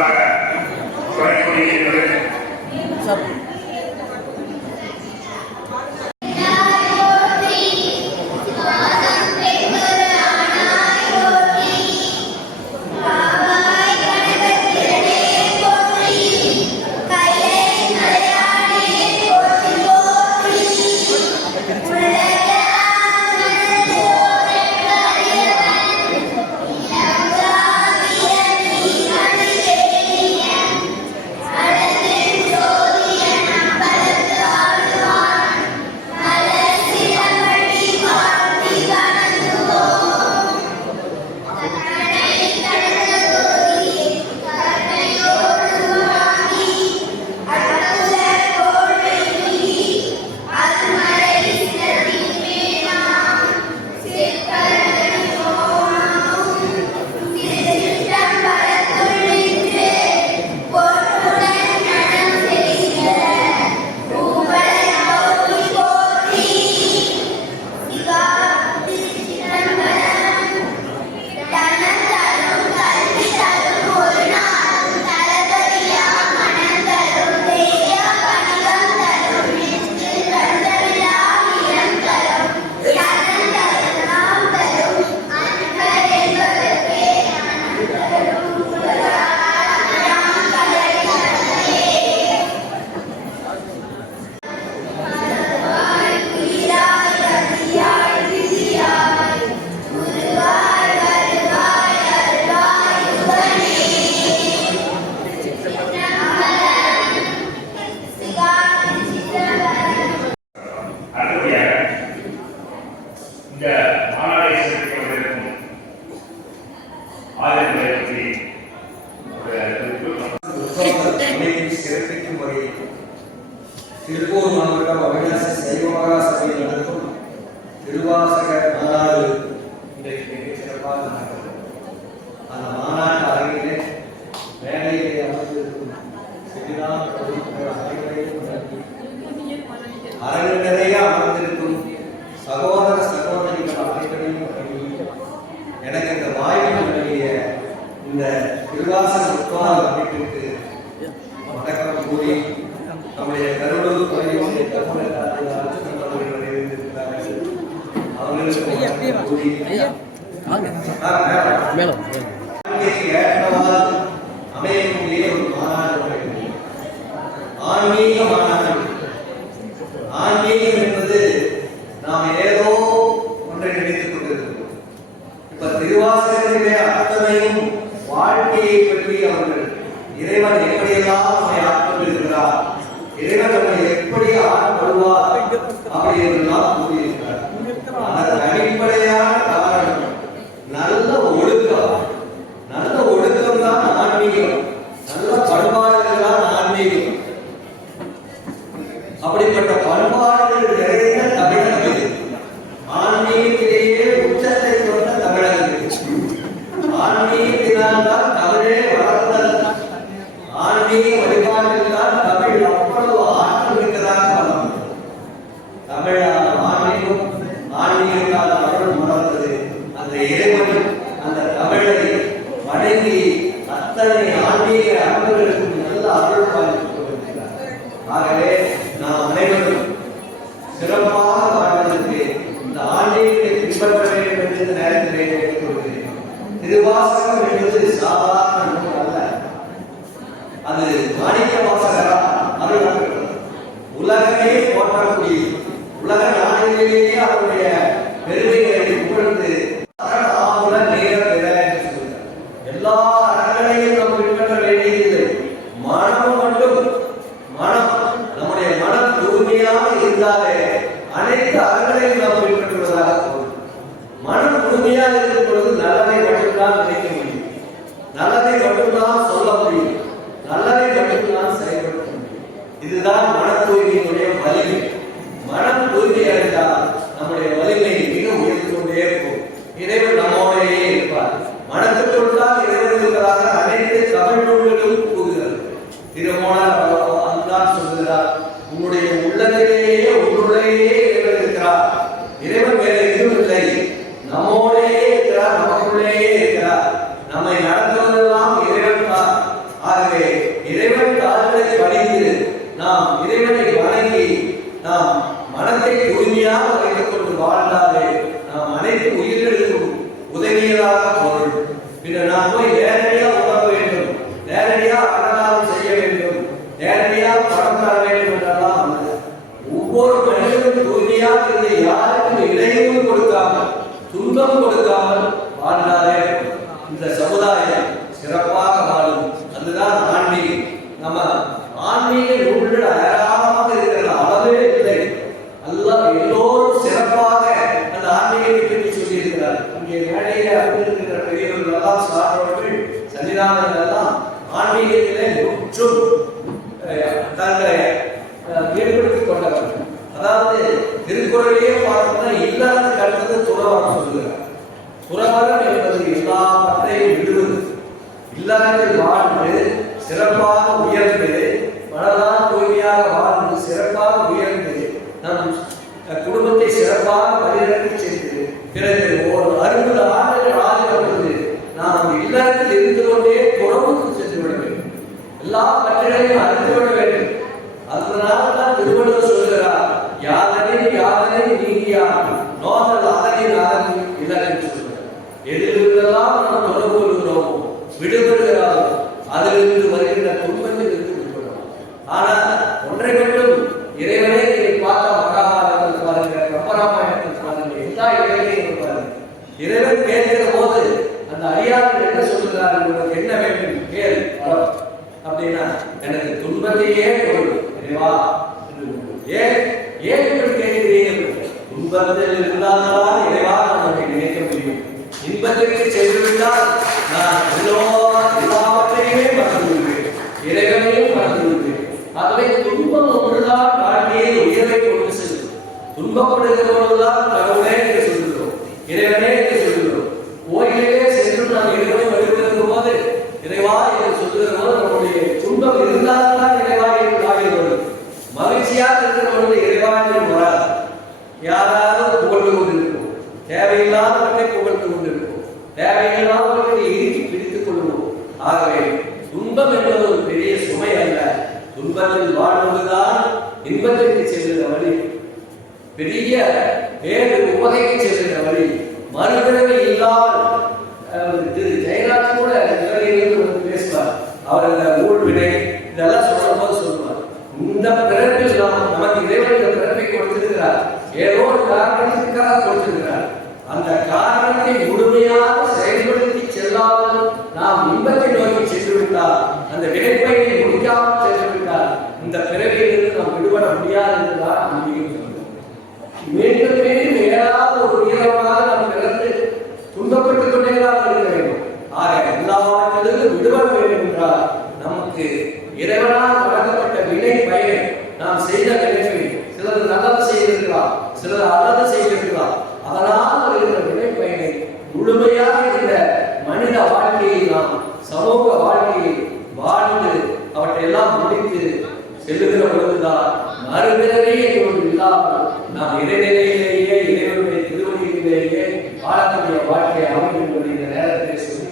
சிறப்பாக தொடங்கி கொண்டிருக்கிறது. திருப்பூர் மாவட்டம் அவிநாசி சைவமகா சபையில் நடக்கும் திருவாசக மாநாடு இன்றைக்கு மிக சிறப்பாக நடக்கிறது. அந்த மாநாட்டு அரங்கிலே மேடையிலே அமர்ந்திருக்கும் அரங்கு நிறைய அமர்ந்திருக்கும் சகோதர சகோதரிகள் அனைவரையும் எனக்கு இந்த வாய்ப்பு வழங்கிய இந்த திருவாசக உட்கார அமைப்பிற்கு வணக்கம் கூறி நம்முடைய கருடூர் பகுதியில் அமையக்கூடிய ஒரு மாநாடு, ஆன்மீக மாநாடு. ஆன்மீகம் என்பது நாம் ஏதோ ஒன்றை நினைத்துக் கொண்டிருக்கிறோம். இப்ப திருவாசகத்திலே அத்தனையும் வாழ்க்கையை பற்றி அவர்கள் இறைவன் எப்படியெல்லாம் நம்மை ஆட்கொண்டிருக்கிறார், இறைவன் நம்மை எப்படி ஆட்கொள்வார் அப்படி என்றெல்லாம் கூறியிருக்கிறார். அதற்கு அடிப்படையான காரணம் நல்ல ஒழுக்கம். நல்ல ஒழுக்கம் தான் ஆன்மீகம், நல்ல பண்பாடுகள் தான் ஆன்மீகம். அப்படிப்பட்ட பண்பாடுகள் நிறைந்த தமிழகம் இது. ஆன்மீகத்திலேயே உச்சத்தை கொண்ட தமிழகம் இது. ஆன்மீகத்தினால் தான் தமிழே வளர்ந்தது. ஆன்மீக வழிபாட்டில் தான் தமிழ் அவ்வளவு ஆற்றல் மிக்கதாக வளர்ந்தது. தமிழ் ஆன்மீகம், ஆன்மீகத்தால் அருள் மலர்ந்தது. அந்த இறைவன் அந்த தமிழை வணங்கி அத்தனை ஆன்மீக அன்பர்களுக்கும் நல்ல அருள் பாலித்துக் கொண்டிருக்கிறார். ஆகவே நாம் அனைவரும் சிறப்பாக வாழ்வதற்கு இந்த ஆன்மீகத்தை பின்பற்ற வேண்டும் என்று இந்த நேரத்திலே கேட்டுக்கொள்கிறேன். திருவாசகம் என்பது சாதாரண நூல் அல்ல. அது மாணிக்க வாசகரா அருள் உலகமே போற்றக்கூடிய உலக நாடுகளிலேயே அவருடைய பெருமைகளை புகழ்ந்து எல்லா அறங்களையும் நாம் பின்பற்ற வேண்டியதில்லை. மனம் மட்டும், மனம் நம்முடைய மனம் தூய்மையாக இருந்தாலே அனைத்து அறங்களையும் நாம் பின்பற்றுவதாக போகும். மனம் தூய்மையாக இருக்கும் பொழுது நல்லதை மட்டும்தான் நினைக்க முடியும், நல்லதை மட்டும்தான் சொல்ல முடியும், நல்லதை மட்டும்தான் செயல்படுத்த முடியும். இதுதான் மன தூய்மையினுடைய வலிமை. மனம் தூய்மை அடைந்தால் நம்முடைய வலிமை மிக உயர்ந்து கொண்டே இருக்கும். இறைவன் நம்மோடையே இருப்பார். மனத்துக்குள் தான் இறைவன் இருக்கிறாக அனைத்து தமிழ் நூல்களும் கூறுகிறது. திருமோனார் தான் சொல்கிறார், உன்னுடைய உள்ளத்திலேயே உன்னுடையே இறைவன் இருக்கிறார். இறைவன் வேற எதுவும் இல்லை, நம்மோடையே இருக்கிறார், நமக்குள்ளேயே இருக்கிறார். நம்மை நடத்துவதெல்லாம் இறைவன் தான். ஆகவே இறைவன் கால்களை பணிந்து நாம் இறைவனை வணங்கி நாம் மனத்தை தூய்மையாக வைத்துக் கொண்டு வாழ்ந்தாலே நாம் அனைத்து உயிர்களுக்கும் உதவியதாக பொருள். பின்னர் நாம் போய் நேரடியாக உணர வேண்டும், நேரடியாக அன்னதானம் செய்ய வேண்டும், நேரடியாக பணம் தர வேண்டும் என்றெல்லாம் ஒவ்வொரு மனிதனும் தூய்மையாக இருந்து யாருக்கும் இடையூறு கொடுக்காமல் துன்பம் கொடுக்காமல் வாழ்ந்தாலே இந்த சமுதாயம் சிறப்பாக வாழும். அதுதான் ஆன்மீகம். நம்ம ஆன்மீக நூல்கள் அழகாக இருக்கிற அளவே இல்லை. அல்லாஹ் எல்லோரும் சிறப்பாக அந்த ஆன்மீகத்தை பற்றி சொல்லியிருக்கிறார். இங்கே மேடையிலே அறிந்திருக்கிற பெரியவர்கள் எல்லாம் சார்ந்தவர்கள் சன்னிதானங்கள் எல்லாம் ஆன்மீகத்திலே முற்றும் தங்களை ஏற்படுத்திக் கொண்டவர்கள். அதாவது திருக்குறளையே பார்த்தோம்னா இல்லறத்துக்கு அடுத்தது துறவரம் சொல்லுகிறார். துறவரம் என்பது எல்லா பற்றையும் விடுவது, இல்லறத்தில் வாழ்ந்து சிறப்பாக உயர்ந்து மனதால் தூய்மையாக வாழ்ந்து சிறப்பாக உயர்ந்து நம் குடும்பத்தை சிறப்பாக வழிநடத்தி சென்று பிறகு ஒரு 60 ஆண்டுகள் ஆகிறது நாம் அந்த இல்லறத்தில் இருந்து கொண்டே துறவுக்கு சென்று விட வேண்டும், எல்லா பற்றைகளையும் அறிந்து விட வேண்டும். அதனால்தான் திருவள்ளுவர் சொல்கிறார், யாதனின் யாதனை நீங்கியார் நோதல் அதனின் அதன் இல்லறம் சொல்கிறார். எதிலிருந்தெல்லாம் நாம் தொடர்பு கொள்கிறோம் விடுபடுகிறோம், அதிலிருந்து வருகின்ற துன்பத்தில் இருந்து விடுபடுகிறோம். ஆனால் ஒன்றை மட்டும் இறைவனை பார்த்த மகாபாரதத்தில் பாருங்க, கம்பராமாயணத்தில் பாருங்க, எல்லா இறைவனையும் பாருங்க. இறைவன் கேட்கிற போது அந்த அடியார்கள் என்ன சொல்கிறார், உங்களுக்கு என்ன வேண்டும் கேள் அப்படின்னா, எனக்கு துன்பத்தையே கொடு இறைவா. ஏன் இப்படி கேட்கிறீர்கள்? துன்பத்தில் இருந்தால்தான் இறைவா நம்மை நினைக்க முடியும். இன்பத்திற்கு சென்று விட்டால் நான் எல்லாவற்றையுமே மறந்து விடுவேன், இறைவனையும் மறந்து விடுவேன். ஆகவே துன்பம் ஒன்றுதான் வாழ்க்கையை உயர்வை கொண்டு செல்லும். துன்பப்படுகிற பொழுதுதான் கடவுளே என்று சொல்கிறோம், இறைவனே என்று சொல்கிறோம். கோயிலே சென்று நாம் இறைவனை வழிபடுகிற போது இறைவா என்று சொல்லுகிற போது நம்முடைய துன்பம் இருந்தால்தான் இறைவா என்று வாயில் வரும். மகிழ்ச்சியாக இருக்கிற பொழுது இறைவா என்று வராது. யாராவது புகழ்ந்து கொண்டிருப்போம், தேவையில்லாதவற்றை புகழ்ந்து கொண்டிருப்போம், தேவையில்லாதவற்றை இறுக்கி பிடித்துக் கொள்வோம். ஆகவே துன்பம் என்பது ஒரு பெரிய சுமை அல்ல, துன்பத்தில் வாழ்வதுதான் இன்பத்திற்கு செல்கிற வழி, பெரிய வேறு உபகைக்கு செல்கிற வழி. மறுபிறவி இல்லாமல் திரு ஜெயராஜ் கூட பேசுவார். அவர் இந்த ஊழ்வினை இதெல்லாம் சொல்லும் போது சொல்லுவார், இந்த பிறப்பில் நமக்கு இறைவன் இந்த பிறப்பை கொடுத்திருக்கிறார், ஏதோ ஒரு காரணத்திற்காக கொடுத்திருக்கிறார். அந்த காரணத்தை முழுமையாக செயல்படுத்தி செல்லாமல் நாம் இன்பத்தை நோக்கி சென்று விட்டால், அந்த வினைப்பயனை முடிக்காமல் சென்று விட்டால், இந்த பிறவியிலிருந்து நாம் விடுபட முடியாது என்றுதான் நம்பிக்கை சொல்கிறோம். மீண்டும் மீண்டும் ஏதாவது ஒரு உயரமாக நாம் பிறந்து துன்பப்பட்டுக் கொண்டேதான் இருக்க வேண்டும். ஆக எல்லாவற்றிலிருந்து விடுபட வேண்டும் என்றால் நமக்கு இறைவனால் வழங்கப்பட்ட வினை பயன், நாம் செய்த வினைப்பை, சிலர் நல்லது செய்திருக்கலாம், சிலர் அல்லது செய்திருக்கலாம், அதனால் வருகிற வினை பயனை முழுமையாக இந்த மனித வாழ்க்கையை நாம் சமூக வாழ்க்கையை வாழ்ந்து அவற்றை எல்லாம் முடித்து செல்லுகிற பொழுதுதான் மறுபிறவே ஒன்று இல்லாமல் நாம் இறைநிலையிலேயே இறைவனுடைய திருவடியிலேயே வாழக்கூடிய வாழ்க்கையை அமைக்கும் என்பதை இந்த நேரத்தை சொல்லி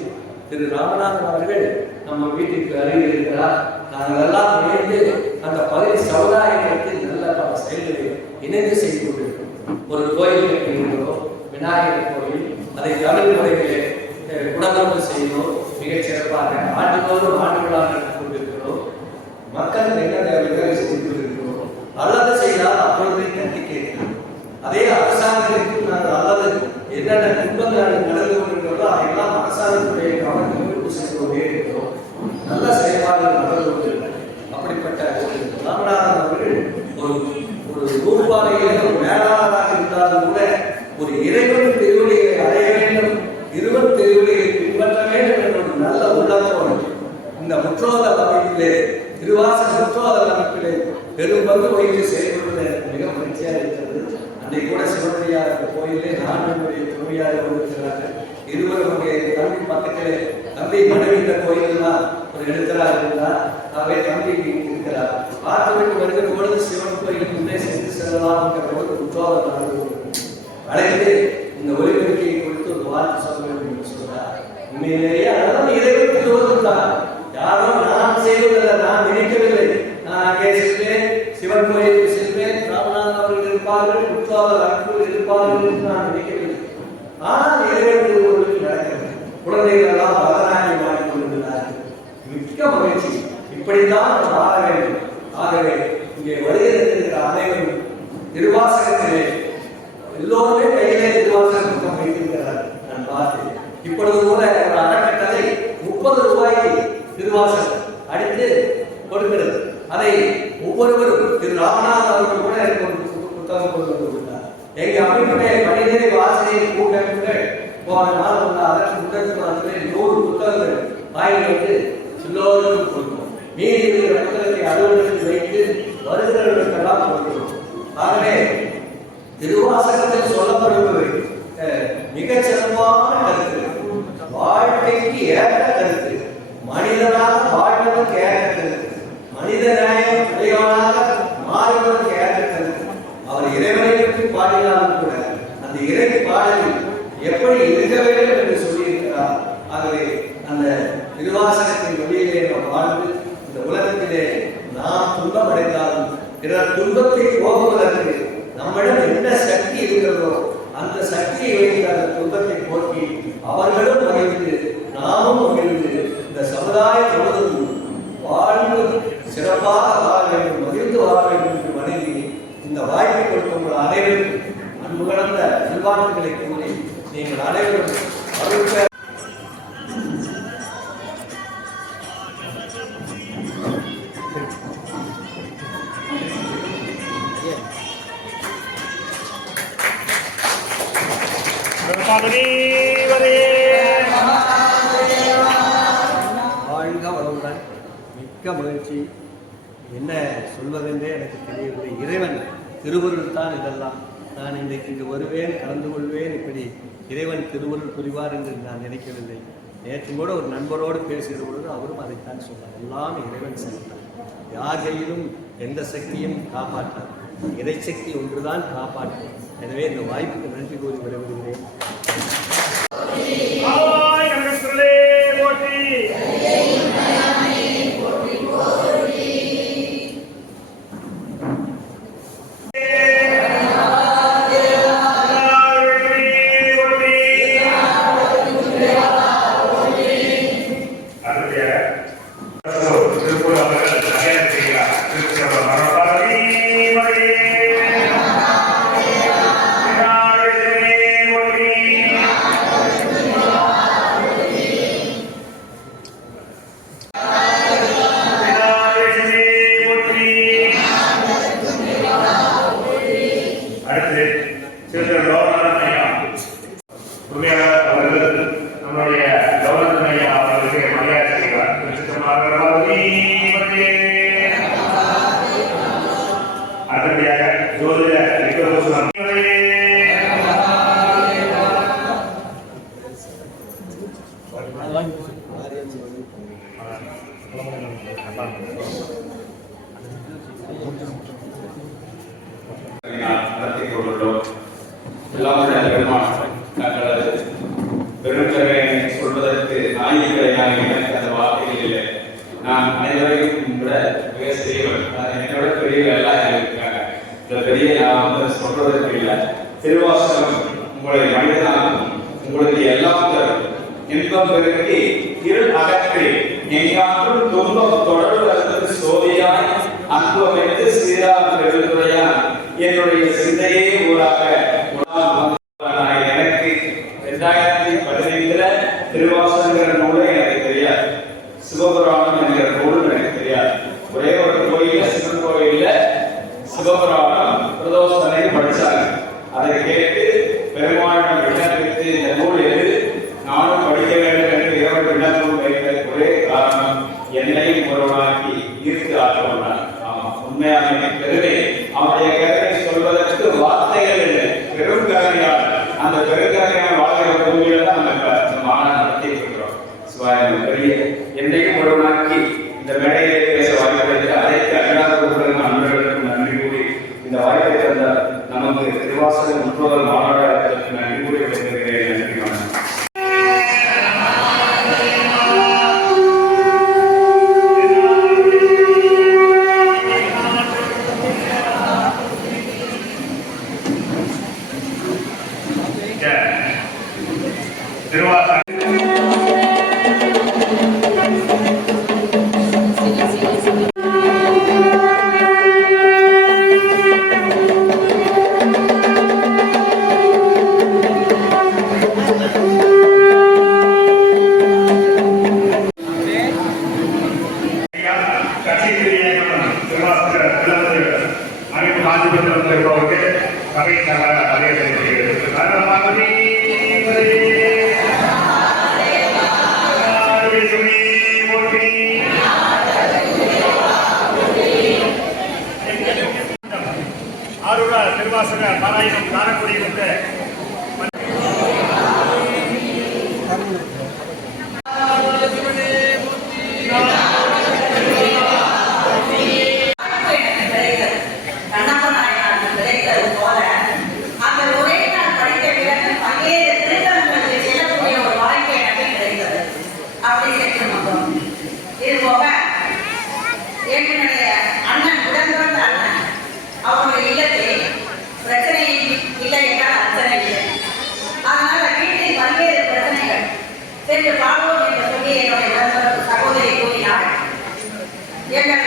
திரு ராமநாதன் அவர்கள் நம்ம வீட்டுக்கு அருகில் இருக்கிறார். நாங்கள் எல்லாம் இணைந்து அந்த பகுதி சமுதாயத்தில் நல்ல பல செயல்களை இணைந்து செய்து கொண்டிருக்கிறோம். ஒரு கோயில் கட்டியிருக்கிறோம், விநாயகர் கோயில், அதை தமிழ் முறையிலே குணங்கள் செய்தோம். மிகச் சிறப்பாக ஆண்டுதோறும் ஆண்டு விழா நடத்தி கொண்டிருக்கிறோம். மக்கள் என்ன தேவைகளை செய்து கொண்டிருக்கிறோம். நல்லது செய்தால் அப்பொழுதே கட்டி கேட்கிறோம். அதே அரசாங்கத்திற்கு நாங்கள் நல்லது என்னென்ன துன்பங்கள் நடந்து கொண்டிருக்கிறதோ அதையெல்லாம் அரசாங்கத்துடைய கவனத்திற்கு சென்று கொண்டே இருக்கிறோம். நல்ல செயல்பாடுகள் நடந்து கொண்டிருக்கிறோம். அப்படிப்பட்ட ராமநாதன் அவர்கள் ஒரு நூற்பாலையிலே ஒரு மேலாளராக இருந்தாலும் கூட ஒரு இறைவன் திருவடியை அடைய வேண்டும், இருவன் திருவடியை பின்பற்ற வேண்டும் என்ற ஒரு நல்ல உள்ளத்தோடு இந்த முற்றோதல் அமைப்பிலே, திருவாசல் முற்றோதல் அமைப்பிலே பெரும் பங்கு வகித்து செயல்படுவது மிக மகிழ்ச்சியாக இருக்கிறது. அன்றைக்கு கூட சிவனடியார் கோயிலே நான்கு துணையாக கொண்டிருக்கிறார்கள். இருவரும் அங்கே தம்பி பக்கத்திலே, தம்பி மனைவி இந்த கோயில் தான் ஒரு எழுத்தராக இருந்தார். அவை தம்பி இருக்கிறார். பார்த்துவிட்டு வருகிற பொழுது சிவன் கோயில் முன்னே சென்று செல்லலாம் என்கிற போது முற்றோதல் நடந்து அழைத்து இந்த ஒளிபெருக்கையை கொடுத்து ஒரு வார்த்தை சொல்ல வேண்டும் என்று சொல்றார். உண்மையிலேயே அதெல்லாம் இறைவனுக்கு தோன்றும் தான். யாரோ நான் யோசிச்சு இப்படித்தான் வாழ வேண்டும். ஆகவே இங்கே வருகிற அனைவரும் திருவாசகத்திலே எல்லோருமே கையிலே திருவாசக புத்தகம் வைத்திருக்கிறார். நான் பார்த்தேன். இப்பொழுது கூட ஒரு அறக்கட்டளை 30 ரூபாய்க்கு திருவாசகம் அடித்து கொடுக்கிறது. அதை ஒவ்வொருவரும் திரு ராமநாத் அவர்கள் கூட எனக்கு ஒரு புத்தகம் கொண்டு கொடுத்தார். எங்க அமைப்பிலே மனிதனை வாசனையை கூட்டங்கள் போன நாள் வந்து அதற்கு முதல் 100 புத்தகங்கள் வாங்கி வந்து எல்லோருக்கும் கொடுப்போம். மீதி இருக்கிற புத்தகத்தை அலுவலகத்தில் வைத்து வருகிறவர்களுக்கெல்லாம் கொடுக்கிறோம். ஆகவே திருவாசகத்தில் சொல்லப்படுவது மிகச் சிறப்பான கருத்து, வாழ்க்கைக்கு ஏற்ற கருத்து, மனிதனாக வாழ்வதற்கு ஏற்ற கருத்து, மனித நேயம் உடையவனாக மாறுவதற்கு ஏற்ற கருத்து. அவர் இறைவனை பற்றி பாடினாலும் கூட அந்த இறை பாடலில் எப்படி இருக்க வேண்டும் என்று சொல்லியிருக்கிறார். ஆகவே அந்த திருவாசகத்தின் வழியிலே நாம் வாழ்ந்து இந்த உலகத்திலே நாம் துன்பம் அடைந்தாலும் பிறர் துன்பத்தை போக்குவதற்கு நம்மிடம் என்ன சக்தி இருக்கிறதோ அந்த சக்தியை வைத்து அந்த துன்பத்தை போக்கி அவர்களும் மகிழ்ந்து நாமும் மகிழ்ந்து இந்த சமுதாயம் முழுவதும் வாழ்ந்து சிறப்பாக வாழ வேண்டும், மகிழ்ந்து வாழ வேண்டும் என்று வணங்கி இந்த வாய்ப்பை கொடுத்த உங்கள் அனைவருக்கும் அன்பு கலந்த நல்வாழ்த்துக்களை கூறி நீங்கள் அனைவரும் அருள் வாழ்க வளமுடன். மிக்க மகிழ்ச்சி. என்ன சொல்வதென்றே எனக்கு தெரியவில்லை. இறைவன் திருவருள் தான் இதெல்லாம். நான் இன்றைக்கு இங்கு வருவேன், கலந்து கொள்வேன், இப்படி இறைவன் திருவருள் புரிவார் என்று நான் நினைக்கவில்லை. நேற்று கூட ஒரு நண்பரோடு பேசுகிற பொழுது அவரும் அதைத்தான் சொன்னார். எல்லாம் இறைவன் செய்தார். யார் கையிலும் எந்த சக்தியும் காப்பாற்றார், இறைசக்தி ஒன்றுதான் காப்பாற்றும். எனவே இந்த வாய்ப்புக்கு நன்றி கூறி விடைபெறுகிறேன். சொல்வதற்கு நாயகரையான அந்த வார்த்தைகள் இல்லை. நான் அனைவரையும் விட மிக சிறியவன், என்னோட பெரியவர்கள் எல்லாம் இருக்காங்க. இந்த பெரிய நான் வந்து சொல்வதற்கு இல்லை. திருவாசகம் உங்களை மனிதனாகும், உங்களுக்கு எல்லாம் தரும், இன்பம் பெருக்கி இருள் அகற்றி எங்காற்றும் துன்பம் தொடர்பு சோதியாய் அன்பமைத்து சீராக பெருந்துரையான் என்னுடைய சிந்தையே ஊராக எனக்கு 2015 திருவாசகங்கிற நூலே எனக்கு தெரியாது, சிவபுராணம் என்கிற நூலும் எனக்கு தெரியாது. ஒரே ஒரு கோயில சிவன் கோயில்ல சிவபுராணம் பிரதோஷனை படிச்சாங்க. அதை கேட்டு பெருமாள் விண்ணப்பித்து இந்த நூல் எது நானும் படிக்க வேண்டும் என்று இரவு விண்ணப்பம் வைத்த ஒரே காரணம் என்னையும் ஒருவனாக்கி ஈர்த்து ஆட்கொண்டான். ஆமா, உண்மையான பெருமை, அவருடைய கருத்தை சொல்வதற்கு வார்த்தைகள் இல்லை, பெரும் கருணையால் அந்த பெருங்கருணையான வாழ்கிற பூமியில தான் நம்ம இந்த மாநாடு நடத்தி இருக்கிறோம். பெரிய என்னையும் ஒருவனாக்கி இந்த மேடையை பேச வாய்ப்பளித்து அனைத்து அல்லாதவர்களுக்கும் அன்பர்களுக்கும் நன்றி கூறி இந்த வாய்ப்பை தந்த நமக்கு திருவாசக முற்றோதல் மாநாடு நன்றி கூறி விடைபெறுகிறேன். நன்றி, வணக்கம். கட்சிக்கு திருவாசகர் அனைத்து காஞ்சிபுரத்தில் வந்திருப்பவருக்கு சபை சார்பாக அதே ஆரூரா திருவாசகர் பாராயணம் காணக்கூடியிருந்த அண்ணன் உடன்பிறந்த அண்ணன் அவருடைய இல்லத்தில் பிரச்சனை இல்லை என்றால் அர்ச்சனை இல்லை. அதனால வீட்டில் பல்வேறு பிரச்சனைகள் சென்று பாடுவோம் என்று சொல்லி என்னுடைய உடன்பிறப்பு சகோதரி கூறினார். எங்கள்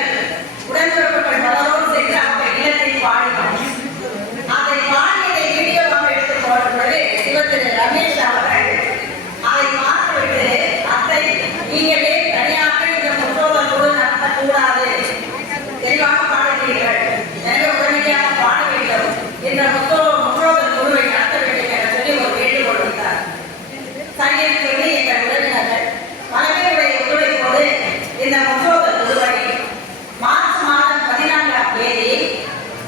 உடன்பிறப்புகள் பலரோடு சென்று அவர்கள் இல்லத்தில் பாடினோம். அதை பாடியதை வீடியோவாக எடுத்து போடும் பொழுது சிவத்திரு ரமேஷ் அவர்கள் அதை பார்த்துவிட்டு அத்தை நீங்களே தனியாக இந்த முற்றோதல் கூட நடத்தக்கூடாது, தெளிவாக பாடுகிறீர்கள், எனவே உடனடியாக பாட வேண்டும் என்ற முற்றோதல் குழுவை நடத்த வேண்டும் என சொல்லி ஒரு வேண்டுகோள் வைத்தார். சரியான சொல்லி எங்கள் உறவினர்கள் பல பேருடைய ஒத்துழைப்போடு இந்த முற்றோதல் குழுவை மார்ச் மாதம் 14ஆம் தேதி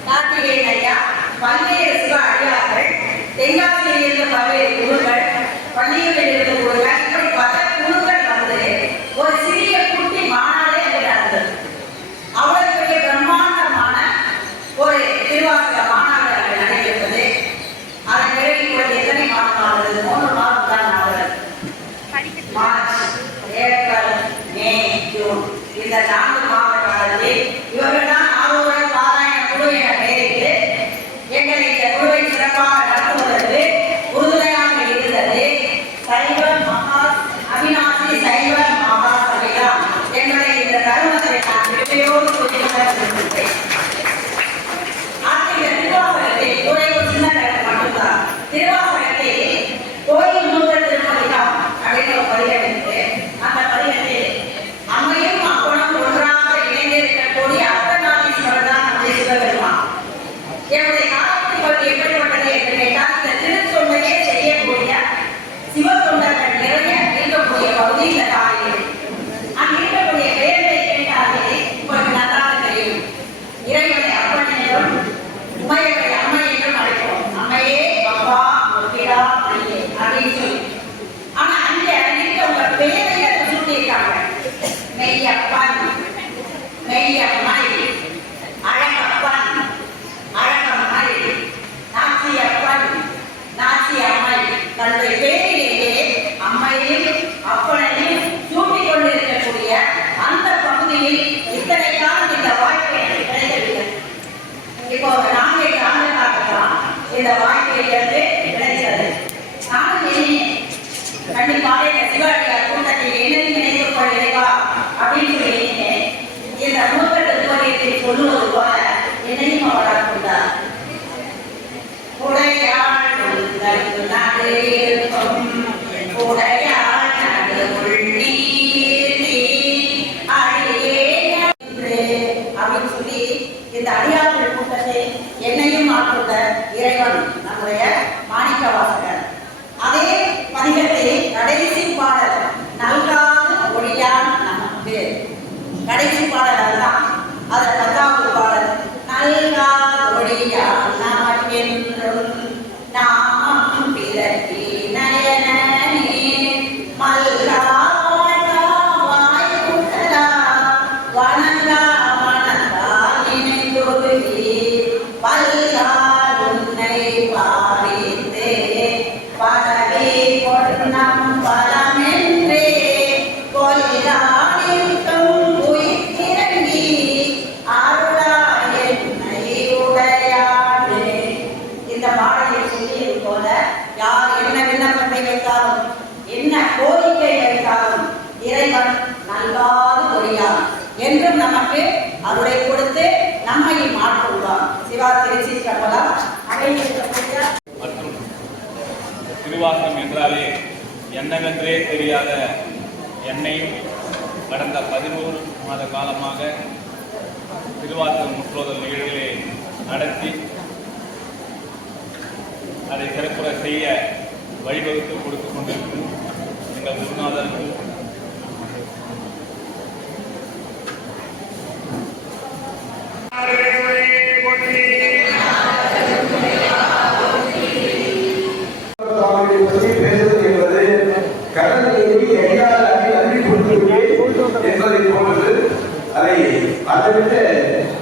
கார்த்திகேயன் ஐயா, பல்வேறு சிவ அடியார்கள், தென்காசியில் இருந்த பல்வேறு குழுக்கள், பள்ளிகளில் இருந்த குழுக்கள், இப்படி பல குழுக்கள் வந்து ஒரு சிறிய குட்டி மாநாடே அங்கு நடந்தது. அவ்வளவு பெரிய பிரம்மாண்டமான ஒரு திருவாசக மாநாடு அங்கு நடைபெற்றது. அதன் பிறகு இப்பொழுது எத்தனை மாதம் ஆகிறது? 3 மாதம் தான் ஆகிறது. மார்ச், ஏப்ரல், மே, ஜூன் இந்த 4 மாத காலத்தில் இவர்கள் தான் ஆரூர பாராயண குழு என பெயரிட்டு எங்கள் இந்த குழுவை சிறப்பாக நடத்துவதற்கு உறுதுணையாக இருந்தது சைவ மகா அவிநாசி சைவ மகா சபைதான் என்பதை இந்த தருணத்தை நான் பெருமையோடு சொல்லியிருக்கிறேன். அடுத்த திருவாசகத்தில் ஒரே ஒரு சின்ன கருத்து மட்டும்தான். திருவாசகத்தில் கோயில் மூத்த திருப்பதிகம் அப்படின்னு ஒரு பதிகம் இருக்கு. அந்த பதிகத்தில் அம்மையும் அப்பனும் ஒன்றாக இணைந்திருக்கக்கூடிய அர்த்தநாதீஸ்வரர் தான் நம்முடைய சிவபெருமான். என்னுடைய காலத்தில் எப்படிப்பட்டது என்று கேட்டால் இந்த திருச்சொன்னையே செய்யக்கூடிய சிவத்தொண்டர்கள் நிறைய இருக்கக்கூடிய பகுதி இந்த காலையில். அங்கு இருக்கக்கூடிய பெயர்களை கேட்டாலே உங்களுக்கு நன்றாக தெரியும். இறைவனை அப்பன் என்றும் உமையவரை அம்மை என்றும் அழைப்போம். அம்மையே, அப்பா, ஒப்பிடா, அய்யே அப்படின்னு சொல்லி. ஆனா அங்க இருக்கவங்க பெயரையே சுட்டியிருக்காங்க. மெய்யப்பன், மெய்யம்மை, அழகப்பன், அழகம்மை, நாச்சியப்பன், நாச்சியம்மை. தன்னுடைய பேரிலேயே அம்மையும் அப்பனையும் சூட்டிக் கொண்டிருக்கக்கூடிய அந்த பகுதியில் இத்தனை காலம் இந்த வாய்ப்பு எனக்கு கிடைக்கவில்லை. இப்போ 4 ஆண்டுகளாகத்தான் இந்த வாய்ப்பிலிருந்து கிடைத்தது. நானும் எண்ணினேன், கண்டிப்பாக இந்த சிவாடியார் கூட்டத்தில் என்னையும் நினைத்துக் கொள்கிறேவா அப்படின்னு சொல்லி எண்ணினேன். இந்த மூத்த திருப்பதியத்தில் சொல்லுவது போல என்னையும் அவரால் கொண்டார். உடையாள் நாடு இருக்கும், உடையாள் நாடு அப்படின்னு சொல்லி இந்த அடியார்கள் கூட்டத்தை என்னையும் ஆட்கொண்ட இறைவன் நம்முடைய மாணிக்க வாசகர். அதே பதிகத்தை கடைசி பாடல் நல்காது ஒழியான் நமக்கு, கடைசி பாடல் அதுதான். அதில் 10வது பாடல் நல்காது ஒழியான் நமக்கென்றும் நாமம் பிறக்கி நயனே மல்கா வாய்ப்புகரா வணங்கா வணங்கா நினைந்தொருகி பல்கால் உன்னை பாரித்தே பதவி பொன்னம் பலமென்றே கொல்லாடிக்கும் உயிர்கிறங்கி அருளாய் என்னை உடையாடே. இந்த பாடலில் சொல்லியது போல யார் என்ன விண்ணப்பத்தை வைத்தாலும் என்ன கோரிக்கை வைத்தாலும் இறைவன் நல்காது ஒழியான் என்றும் நமக்கு அருளை கொடுத்து நம்மையும் ஆட்கொள்வார். சிவா திருச்சி பிரபலம் மற்றும் திருவாசகம் என்றாலே என்னவென்றே தெரியாத என்னையும் கடந்த 11 மாத காலமாக திருவாசகம் முற்றோதல் நிகழ்வுகளை நடத்தி அதை சிறப்புற செய்ய வழிவகுத்து கொடுத்துக் கொண்டிருக்கும் எங்கள் குருநாதர்கள்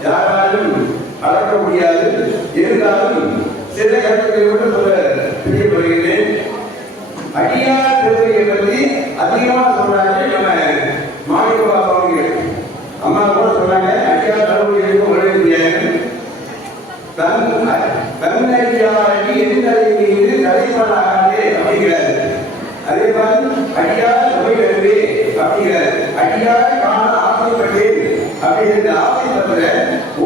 யாராலும் அளக்க முடியாது. இருந்தாலும் சில கருத்துக்களை மட்டும் சொல்ல பிரியப்படுகிறேன். அடியார் பெருமையை பற்றி அதிகமாக சொல்றாங்க நம்ம மாணிக்க சுவாமிகள். அம்மா கூட சொன்னாங்க, அடியார் தலைமுறைகளுக்கு உழைக்க முடியாது. தன்னடியாரடி எதிர்கலை மீது தலைப்படாதே அப்படிங்கிறார். அதே மாதிரி அடியார் தமிழர்களே அப்படிங்கிறார். அடியார் காண ஆசைப்பட்டேன் அப்படின்னு ஆசைப்பட்ட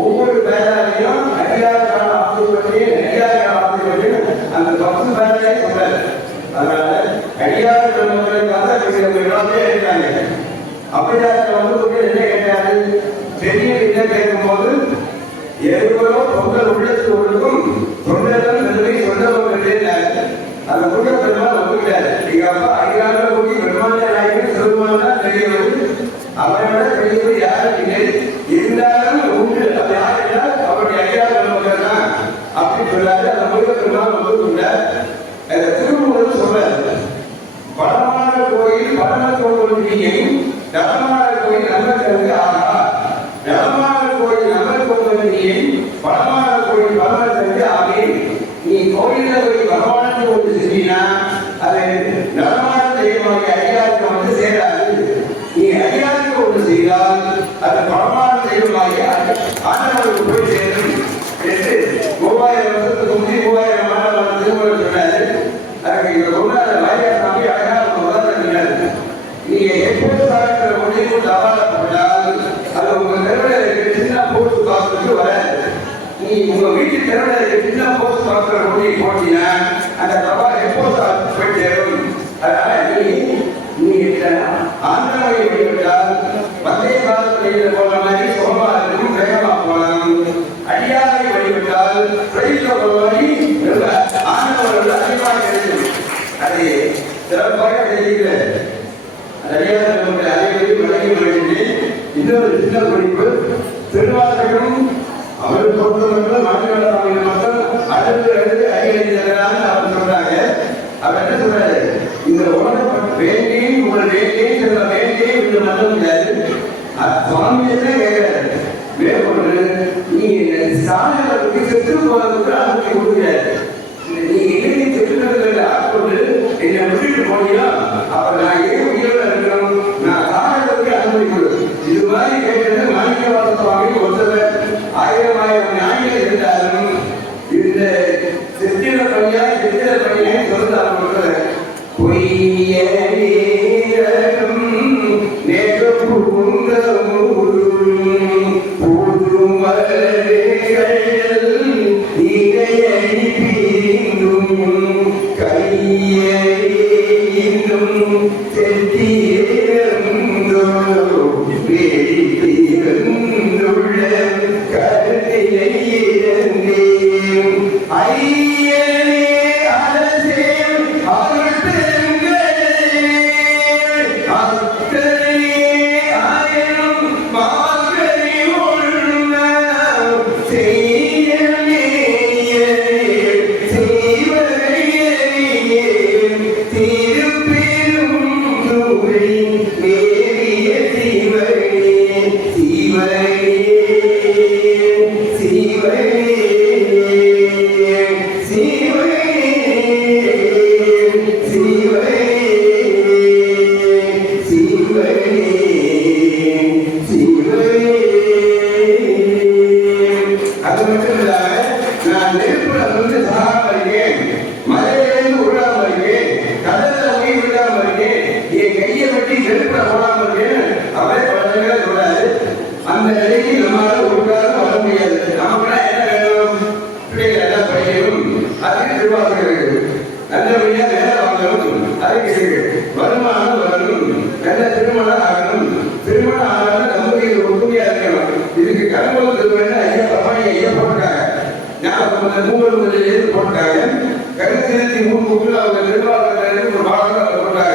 ஒவ்வொரு பேராலையும் அடியார் காண ஆசைப்பட்டேன், அடியார் காண ஆசைப்பட்டேன் அந்த 10 பேராலே சொல்றாரு. அதனால அடியார் பெருமக்களுக்காக எல்லாமே இருக்காங்க. அப்படியார் வந்து என்ன கேட்டாரு, பெரிய என்ன கேட்கும் போது எவ்வளோ பொங்கல் உள்ளத்து ஒழுக்கும் தொண்டரும் பெருமை சொந்தவர்கள் அந்த முருக பெருமாள் ஒப்புக்கிறார். எங்க அப்பா அதிகார கூட்டி பெருமாள் நாயகன் சிறுமான் தான் பெரியவர், அவரோட பெரியவர் யாரும் இல்லை. இருந்தாலும் உண்டு அது யார் என்றால் அவருடைய அதிகார பெருமக்கள் தான் அப்படின்னு சொன்னாரு. அந்த முருக பெருமாள் ஒப்புக்கொண்டார். திருமூலர் சொல்றாரு, வடமான கோயில் பரமத்தோன்றியும் தடமான கோயில் நல்ல கருது ஆகா. நலமான கோயில் நல்ல கோயில் படமான கோயில் பரம கருது ஆகி. நீ கோயில போய் பகவானுக்கு ஒன்று செஞ்சீனா அது நலமான தெய்வமாக அதிகாரத்தை வந்து சேராது. நீ அதிகாரத்துக்கு ஒன்று செய்தால் அது பரமான தெய்வமாக ஆண்டவருக்கு போய் சேரும் என்று 3000 வருஷத்துக்கு முந்தி 3000 ஆண்டு திருமணம் சொன்னாரு. அதுக்கு இங்க சொன்னார் வாரியாசாமி அழகாக உதாரணம். நீங்க எப்போது சாப்பிட்ட முடிவு தவறப்பட்டால் அது உங்க தெருவில் சின்ன போஸ்ட் பாக்ஸுக்கு வராது. நீ உங்க வீட்டு தெருவில் சின்ன போஸ்ட் பாக்ஸில் முடிவு போட்டீங்கன்னா அந்த தவறு எப்போ போய் சேரும். அதனால நீ ஆந்திராவை வழிபட்டால் வந்தே பாரத் ரயிலில் போன மாதிரி சோமாருக்கும் வேகமா போகலாம். அடியாரை வழிபட்டால் ரயிலில் போன மாதிரி ஆந்திராவில் அதிகமாக கிடைக்கும். அது சிறப்பாக தெரிகிறது. இன்னொரு சின்ன குறிப்பு, திருவாசகம் அவர் பொறுத்தவர்கள் மாநில மக்கள் அடுத்து எழுது அறிவிக்கிறாங்க அப்படின்னு சொல்றாங்க. அவர் என்ன சொல்றாரு, இந்த உலகம் வேண்டி உங்கள் வேண்டியே சொல்ல வேண்டியே இந்த மதம் கிடையாது. சுவாமியே கேட்கிறாரு. மேற்கொண்டு நீ சாதனத்துக்கு செத்து போவதற்கு அனுமதி கொடுக்கிறாரு. நீ இடையே செத்துக்களை ஆட்கொண்டு என்னை விட்டுட்டு போனீங்களா அப்ப நான் ஏன் உயிரோட இருக்கணும், நான் சாதனத்துக்கு அனுமதி கொடு. இது மாதிரி கேட்டது மாணிக்கவாச சுவாமி ஒருத்தவர் 1000 ஞாயிறு இருந்தாலும் இந்த சித்திர பணியை சொல்றாங்க. பொய்ய கையும் பெரம்பலூர் திருவிழா ஐயா பரவாயில்லை ஐயா போட்டிருக்காங்க. ஞாபகம் மூவர் முதலில் போட்டாங்க. கருத்து மூன்று அவங்க நிர்வாகத்தில் ஒரு பாடல் போட்டாங்க.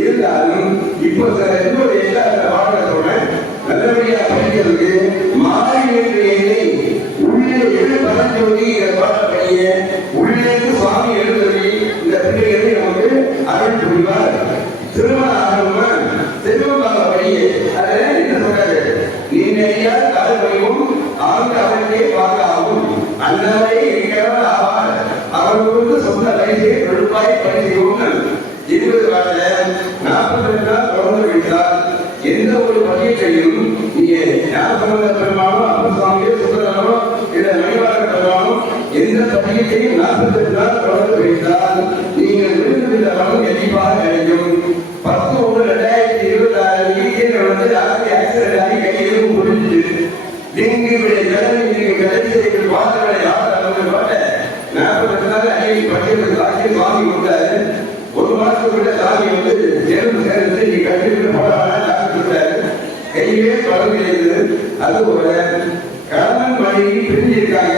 இருந்தாலும் இப்போ இன்னொரு எல்லா பாடலை சொல்றேன். நல்லபடியாக படிக்கிறதுக்கு மாநிலங்களை உள்ளே எழு பரஞ்சோதி இதை பாடப்படிய உள்ளே சுவாமி எழுதவி இந்த பிள்ளைகளை நமக்கு அருள் புரிவார். திருமணம் ஆகணுமா செல்வமாக படியே அதை என்ன சொல்றாரு? நீ நிறையா தலைமையும் அவங்க அவர்களே பார்க்க ஆகும். அண்ணாவை இருக்கிறவர் ஆவார். அவர்களுக்கு சொந்த வயசை வெளுப்பாய் பரிசீலனை 20 நாள் 42 நாள் தொடர்ந்து வைத்தால் எந்த ஒரு பட்ஜெட்டையும் நீங்க ஞானசம்பந்த பெருமானோ அப்பசுவாமியோ சுந்தரனோ இல்ல மணிவாளர் பெருமானோ எந்த பட்ஜெட்டையும் 42 நாள் தொடர்ந்து வைத்தால் நீங்கள் விருதுவில்லாமல் கண்டிப்பாக கிடைக்கும். 10/1/2026 வீக்கெண்ட் வந்து ஆக்சிடென்ட் ஆகி கையிலும் முடிஞ்சு டெங்குடைய ஜனவரி கடைசியை பாத்திரங்களை யார் அளவு பாட்ட 42 நாள் அன்னைக்கு பட்ஜெட் காட்சி சுவாமி கொடுத்தாரு. ஒரு மாசத்துக்குள்ள சாமி வந்து எலும்பு சேர்ந்து நீ கட்டிட்டு போடாது கையிலே பழகிறது. அதுபோல கணவன் மனைவி பிரிஞ்சிருக்காங்க.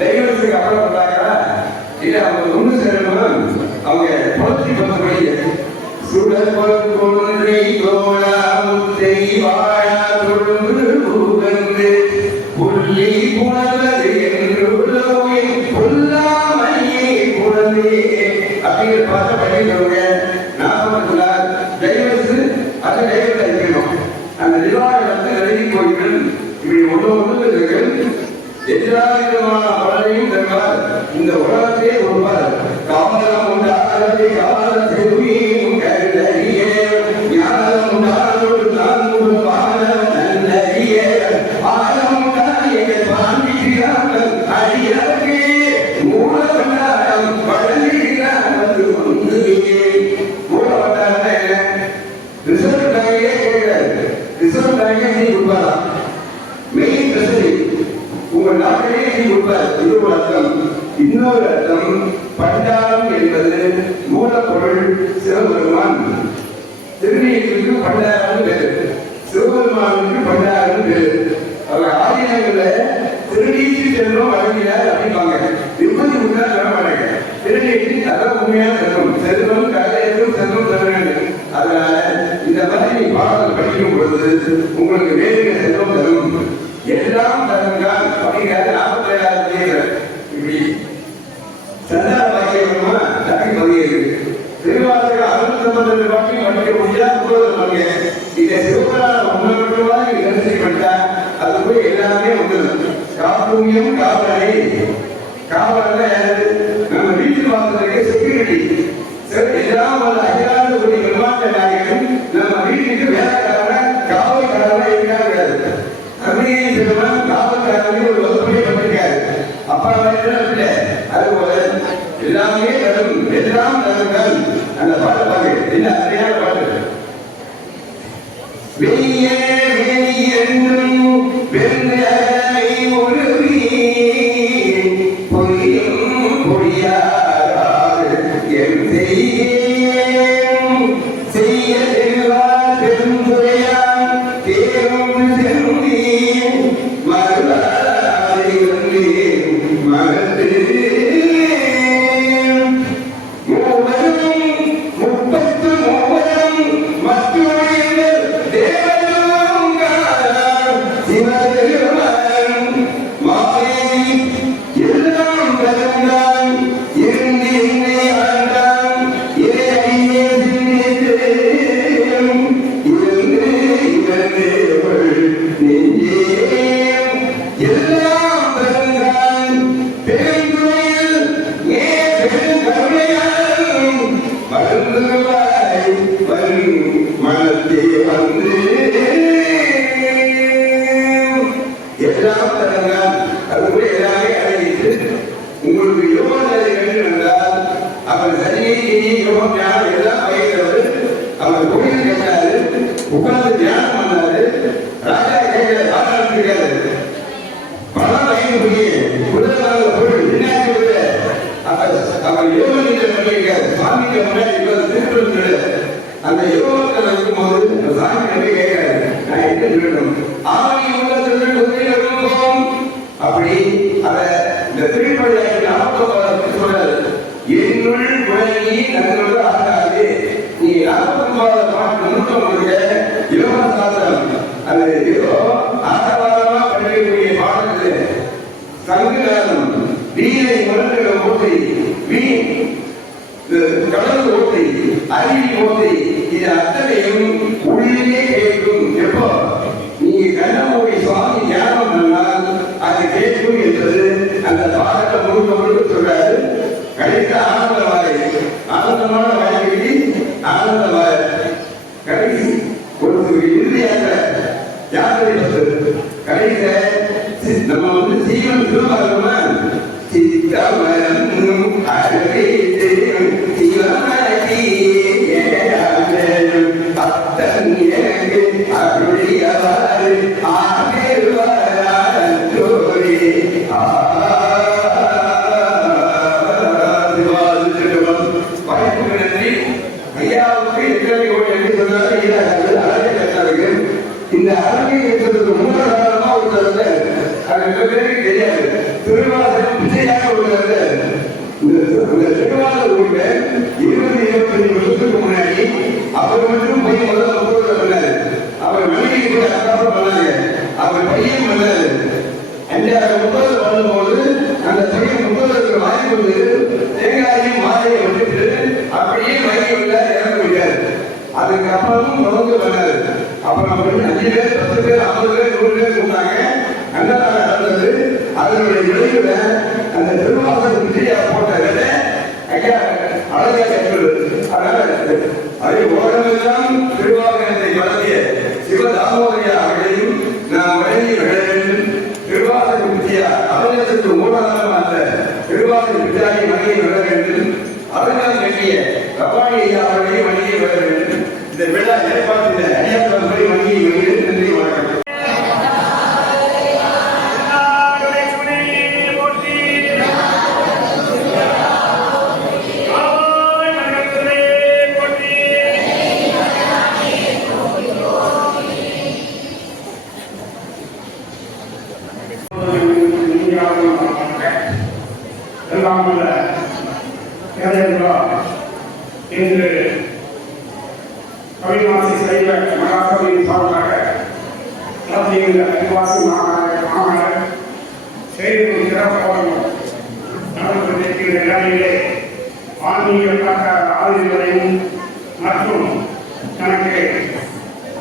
டைவர்ஸுக்கு அப்புறம் பண்ணாங்களா இல்ல அவங்க ஒண்ணு சேரணுமா? அவங்க குளத்தி 10 மணி சுடற்பொருள் கொன்றை தோழா முத்தை வாழா தொழுந்து பூகந்து புள்ளி புணர்வது என்று புல்லாமணியை புணர்ந்தே அப்படிங்கிற பார்த்து பண்ணிடுவாங்க. ஞாபகத்தினால் டைவர்ஸ் அது டைவர்ஸ் ஆகிக்கணும். அந்த நிர்வாகத்தை எழுதி கோயில்கள் இப்படி ஒவ்வொருவர்கள் எல்லா விதமான பலனையும் தருவார். இந்த உலகத்தையே கொடுப்பார். காவலம் உண்டாகவே காவலம் செல்வியும் கருதறிய ஞானம் உண்டானோடு நான் பாடம் நல்லறிய ஆழம் உண்டாய பாண்டியாமல் அடியாருக்கு மூலவண்டாரம் வழங்குகிறார் வந்து ஒன்று மூலவண்டாரம் என்ன? ரிசர்வ் பேங்கே கேட்கிறார். ரிசர்வ் பேங்கே நீ கொடுப்பாரா? மெயின் ட்ரெஷரி உங்க நாட்டிலே நீ கொடுப்பார். இது ஒரு அர்த்தம். இன்னொரு அர்த்தம் பண்டாரம் என்பது மூலப்பொருள் சிவபெருமான். திருநீருக்கு பண்டாரம் பேரு, சிவபெருமானுக்கு பண்டாரம் பேரு. அவர் ஆதினங்கள்ல திருநீக்கு செல்வம் வழங்கினார் அப்படிம்பாங்க. விபத்து உண்டா சொல்ல மாட்டாங்க. திருநீக்கு அதான் உண்மையான செல்வம். செல்வம் கலையும் செல்வம் தர வேண்டும். அதனால இந்த மாதிரி பாடல் படிக்கும் பொழுது உங்களுக்கு வேறு செல்வம் தரும். எல்லாம் தருங்கான் அப்படிங்கிறாரு. 47,000 இப்படி சந்தான வாக்கியமா தப்பி பதிவு திருவாசக 69 வாக்கியம் படிக்க முடியாது. இதை சிவபெருமான் உங்களை மட்டுமா கருத்தை பண்ணிட்டா அது போய் எல்லாமே வந்துடும். காப்புரியம் காவலை காவல நம்ம வீட்டில் வாழ்றதுக்கு செக்யூரிட்டி எல்லாம் ஒரு அகிலாண்டு ஒரு நிர்வாக நாயகன் நம்ம வீட்டுக்கு வேலைக்காரன காவல்காரனா இருக்காங்க. அப்படியே காவல்காரன் ஒரு வகுப்பை பண்ணிருக்காரு. அப்பா இல்லை. அதுபோல எல்லாமே தரும் எல்லாம் தருங்கள். அந்த பாட்டு பாருங்க என்ன அருமையான பாட்டு. வெளியே வெளியென்றும் வெள்ளை உருவி பொய்யும் பொய்யாராது என் செய்ய தெருவார் பெருந்துரையான் தேரும் செல்வி மறுவாரை வந்து மறந்து உங்களுக்கு யோகம் வேண்டும் என்றால் அவர் சரியை யோகம் ஞானம் எல்லாம் பயிர்கிறவர். அவர் கோயில் கேட்டாரு, உட்கார்ந்து தியானம் பண்ணாரு. ராஜா கேட்கிற பாடம் கிடையாது. பணம் வாங்கி முதலாக பொருள் என்ன அவர் யோகம் பண்ணியிருக்காரு. சாமிக்கு முன்னாடி திருப்பி அந்த யோகத்தை வைக்கும் போது சாமி கேட்கிறாரு, நான் என்ன சொல்லணும்? ஆவணி யோகத்தில் இப்போ ஆசவாரமா படிக்கக்கூடிய பாடத்தில் சங்குநாதம் வீணை மருந்துகளை ஓசை கடல் ஓசை அருவி ஓசை இது அத்தனையும் உள்ளே கேட்கும். எப்போ நீங்க கண்ணமூடி சுவாமி தியானம் பண்ணால் அது கேட்கும் என்பது அந்த பாடத்தை முழுக்க சொல்றாரு. கடைசி ஆனந்தமான வாய்க்கு ஆனந்தமான கடைசி ஒரு இறுதியாக யாத்திரை கடைசியில நம்ம சீவன் திருமாறோம்னா சித்தமரம் அழகே சிவமரடி அத்தன் எனக்கு அருளியவாறு ஆகிருவாரோரே வாய்ப்புக்கு நன்றி. ஐயாவுக்கு எத்தனை நன்றி சொன்னாலும் இந்த அரங்கை இருக்கிறதுக்கு முன்னாள் காலமா உள்ளது அது ரெண்டு பேருக்கு தெரியாது. திருவாசகம் விஜயாக உள்ளது. இந்த திருவாசகம் உள்ள 20-25 வருஷத்துக்கு முன்னாடி அவர் மட்டும் பையன் முதல்ல முப்பது பண்ணாரு. அவர் மனைவி கூட அக்காப்பும் பண்ணாங்க. அவர் பையன் பண்ணாரு. 5-30 பண்ணும்போது அந்த பையன் 30 இருக்கிற வாய்ப்பு வந்து தேங்காயும் மாலையை வந்துட்டு அப்படியே மனைவி உள்ள இறந்து விட்டாரு. அதுக்கப்புறமும் தொடர்ந்து பண்ணாரு. அப்புறம் 5 பேர் 10 பேர் 50 பேர் 100 பேர் கூட்டாங்க. அண்ணனால நடந்தது. அதனுடைய விளைவுல அந்த திருவாசகம் விஜயா போட்ட வேலை ஐயா அழகா கேட்கிறது. அதனால அதை உலகமெல்லாம் திருவாசகத்தை வழங்கிய சிவதாமோதரியா அவர்களையும் நாம் வழங்கி விட வேண்டும். திருவாசக விஜயா அவர்களுக்கு மூலமாக அந்த திருவாசக விஜயாவை வழங்கி விட வேண்டும். அவர்கள் கட்டிய கபாடி ஐயா அவர்களையும் வழங்கி விட வேண்டும். இந்த விழா ஏற்பாட்டில் ஐயாக்கள் முறை வழங்கி நன்றி வணக்கம். இன்று கவிவாசி சைவ மகாசபையின் சார்பாக கவிவாசி மாணவர் செய்து சிறப்பாக நடந்திருக்கின்ற நிலையிலே ஆன்மீக ஆதரவையும் மற்றும் எனக்கு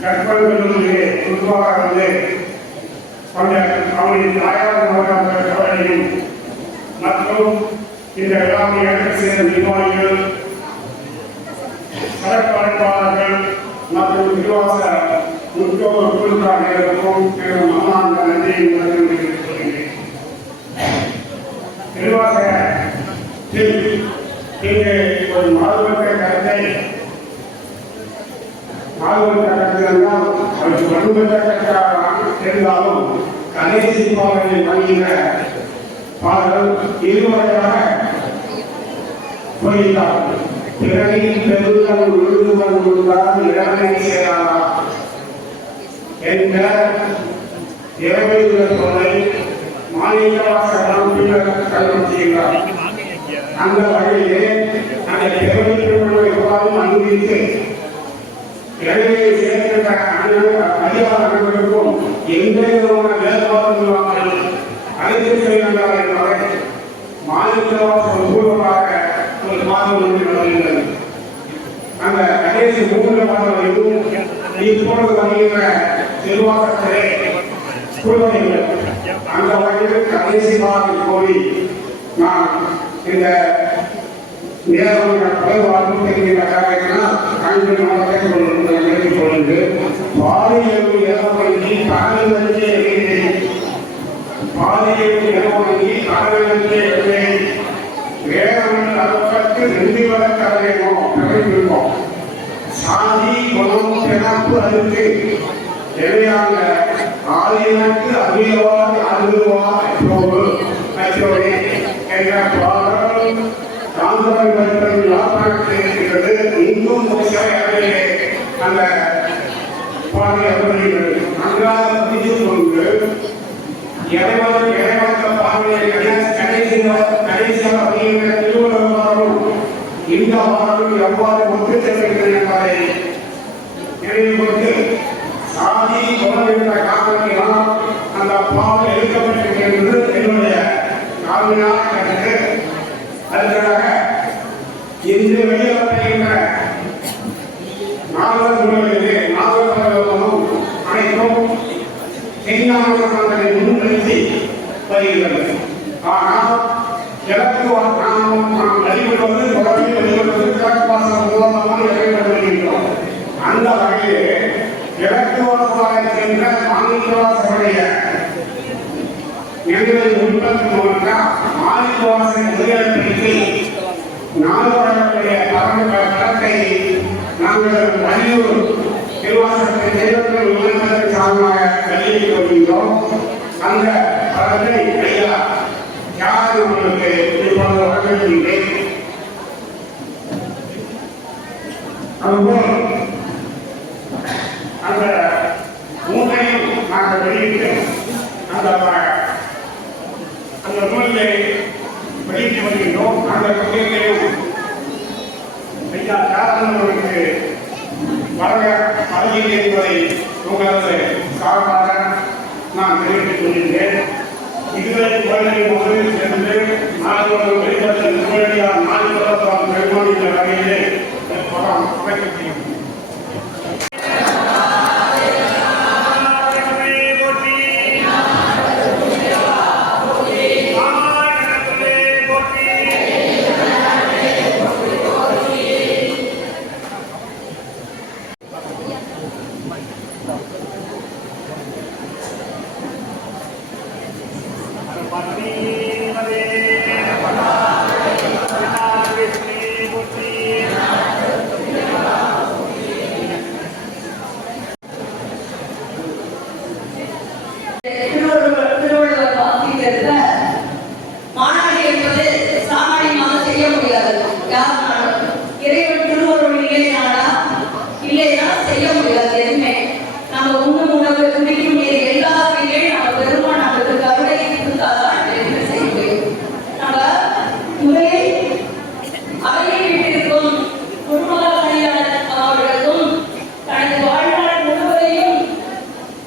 கற்பனைகளிலே உருவாக வந்து கொண்ட அவனின் தாயார் மற்றும் இந்த விழாவை எடுத்து சேர்ந்த நிர்வாகிகள் சிறப்பாளர்கள் மற்றும் திருவாச முற்றோர் குழுக்காரர்களுக்கும் எனது மனமார்ந்த நன்றியை தெரிவித்துக் கொள்கிறேன். திருவாசகத்தில் இங்கு ஒரு மாறுபட்ட கருத்தை என்றால் அவருக்கு வலுப்பெற்ற கருத்தாக இருந்தாலும் கடைசி பாடலை பணிகிற பாடல் இருவரையாக போகிறார்கள். பிறனின் பெருந்தன் விழுதுவன் உள்ளார் இறைவனை சேராரா என்ற இறைவனுடைய சொல்லை மாணிக்கவாசகர் பின்னர் கல்வெட்டுகிறார். அந்த வகையிலே அந்த பிறவிக்குள்ள எவ்வாறும் அனுபவித்து இறைவனை சேர்க்கின்ற அதிகாரங்களுக்கும் எந்த விதமான வேறுபாடும் இல்லாமல் அழைத்து செல்கின்றார் என்பதை மாணிக்கவாசகர் பூர்வமாக ஒரு மாதம் நடந்தது. அந்த கடைசி 3 மாதங்களையும் இப்பொழுது வருகின்ற நிர்வாகத்திலே கூறுவதில்லை. அந்த வகையில் கடைசி மாதம் போய் நான் இந்த நேரம் பலவாழ்வு தெரிகின்ற காரணத்தினால் 5 மாதத்தை நிறுத்திக் கொண்டு பாலியல் இறவங்கி கடலிலிருந்தே வேதங்கள் அளவுக்கு நெறி வளர்க்கவேமோ சாதி குணம் பிறப்பு அழுக்கு எவையான ஆதினக்கு அவியவாய் அழுவாய் அச்சோரே என்ற பாடல் காந்தர்கள் யாத்திரை இருக்கிறது. இன்னும் அந்த பாடலை நன்றாக புரிந்து கொண்டு இறைவந்த பாடலை கடைசியாக அப்படிங்கிற திருவள்ளுவரும் இந்த பாடலும் எவ்வாறு ஒன்று சேர்க்கிறது என்பதை நினைவு கொண்டு சாதி குணம் என்ற காரணத்தை விஞ்ஞானங்களை முன்னிறுத்தி வருகிறது. ஆனால் கிழக்கு நாம் வழிபடுவது தொடர்ந்து வழிபடுவது கிழக்கு வாசல் மூலமாக நிறைவேற்றுகிறோம். அந்த வகையிலே கிழக்கு வாசலாக இருக்கின்ற மாணிக்கவாசனுடைய எங்களை உற்பத்தி மூலம் மாணிக்கவாசனை முதலமைக்கு நாடுடைய தரத்தை நாங்கள் அரியூர் திருவாசகத்தை தெய்வங்கள் உயர்ந்ததற்கு சார்பாக வெளியிட்டு வருகின்றோம். அந்த பலத்தை ஐயா யார் உங்களுக்கு இப்பொழுது வரவேற்கின்றேன். அதுபோல் அந்த மூன்றையும் நாங்கள் வெளியிட்டு அந்த நூலை வெளியிட்டு வருகின்றோம். அந்த விஷயத்தையும் ஐயா சாரணர்களுக்கு வழங்க அருகில் என்பதை உங்களது சார்பாக நான் தெரிவித்துக் கொள்கின்றேன். இதுவரை கோயிலின் போது சென்று நாடுகளும் வெளிப்பட்ட நிர்வகியார் நாடுகளும் பெருமாநில வகையிலே அமைக்க செய்யும். திருவள்ளுவர் வாக்கியத்துல மாநாடு என்பது சாமானியமாக செய்ய முடியாது. யாருனாலும் இறைவன் திருவள்ளுவர் இல்லைனாலா இல்லைன்னா செய்ய முடியாது. எதுவுமே நம்ம உண்ணும் உணவு குடிக்கும் நீர் எல்லாருமே நம்ம பெருமா நமக்கு கருணை இருந்தாதான் எதுவுமே செய்ய முடியும். நம்ம முறையை அவையை வீட்டிற்கும் குடும்பத்தார் அவர்களுக்கும் தனது வாழ்நாள் முழுவதையும்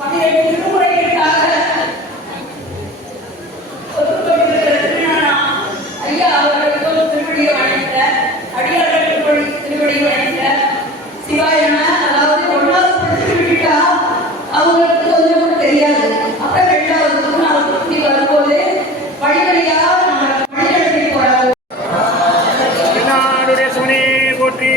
12 திருமுறைகளுக்காக ஐயா அவர்களுக்கும் திருவடியை வணங்கிட்ட அடியார்களுக்கு திருவடியை வணங்கிட்ட சிவாயன அதாவது 1வது படிச்சுட்டு விட்டா அவங்களுக்கு கொஞ்சம் கூட தெரியாது. அப்புறம் 2வது 3வது வரும்போது வழிவழியா நம்ம வழிநடத்தி போறாங்க. போற்றி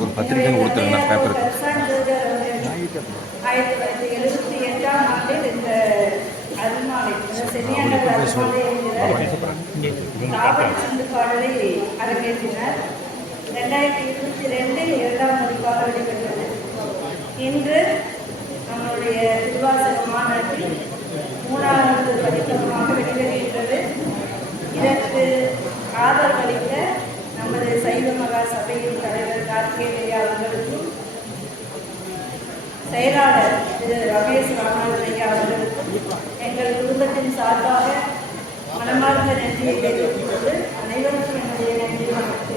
ஒரு பத்திரிகை கொடுத்துருங்க பேப்பர். 1978ஆம் ஆண்டில் இந்த அருள்மாலை சென்னியாளர் அருள்மாலை என்கிற சிந்து பாடலை அரங்கேற்றினார். 2022இல் 2ஆம் பதிப்பாக வெளிவந்தது. இன்று நம்முடைய திருவாசக மாநாட்டில் 3வது பதிப்பகமாக வெளிவருகின்றது. இதற்கு ஆதரவளித்த நமது சைவ மகா சபையின் தலைவர் கார்த்திகேயா அவர்களுக்கும் செயலாளர் திரு ரமேஷ் ராமநாதன் அவர்களுக்கும் எங்கள் குடும்பத்தின் சார்பாக மனமார்ந்த நன்றியை தெரிவித்துக் கொண்டு அனைவருக்கும் என்னுடைய நன்றி வணக்கத்தை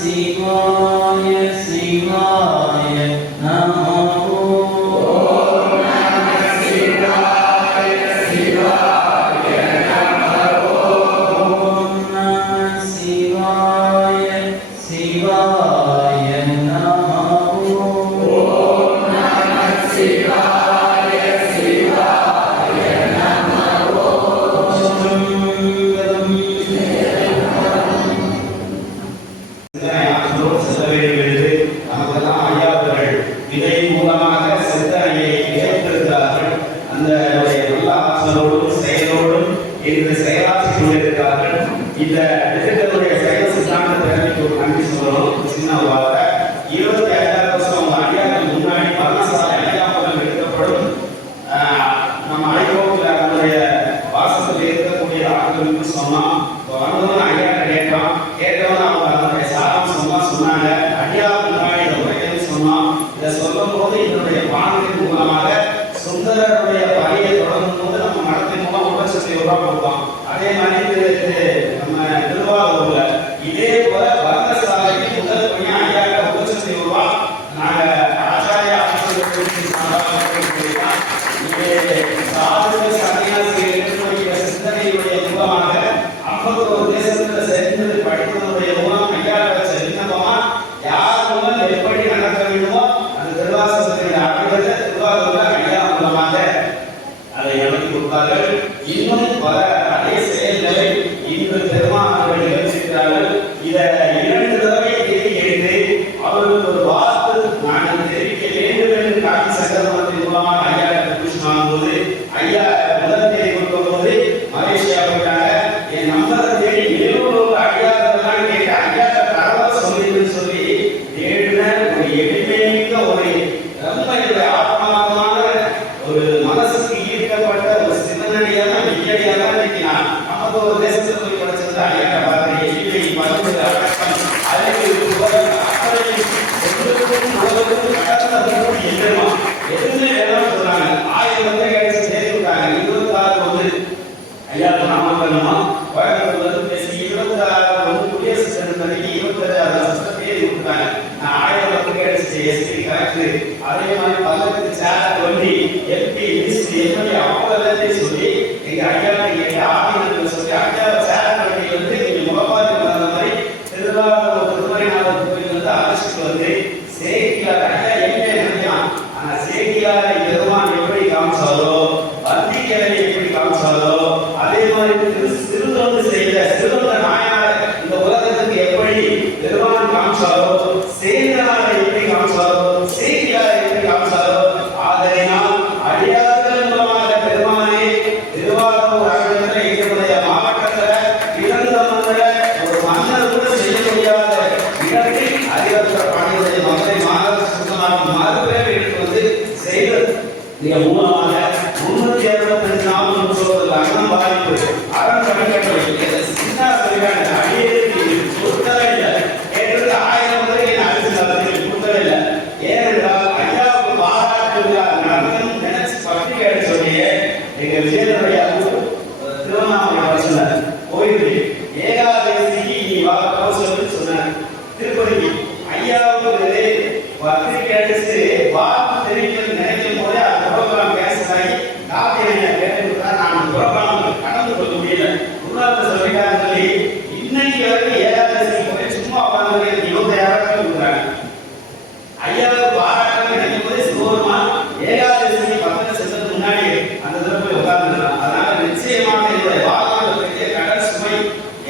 See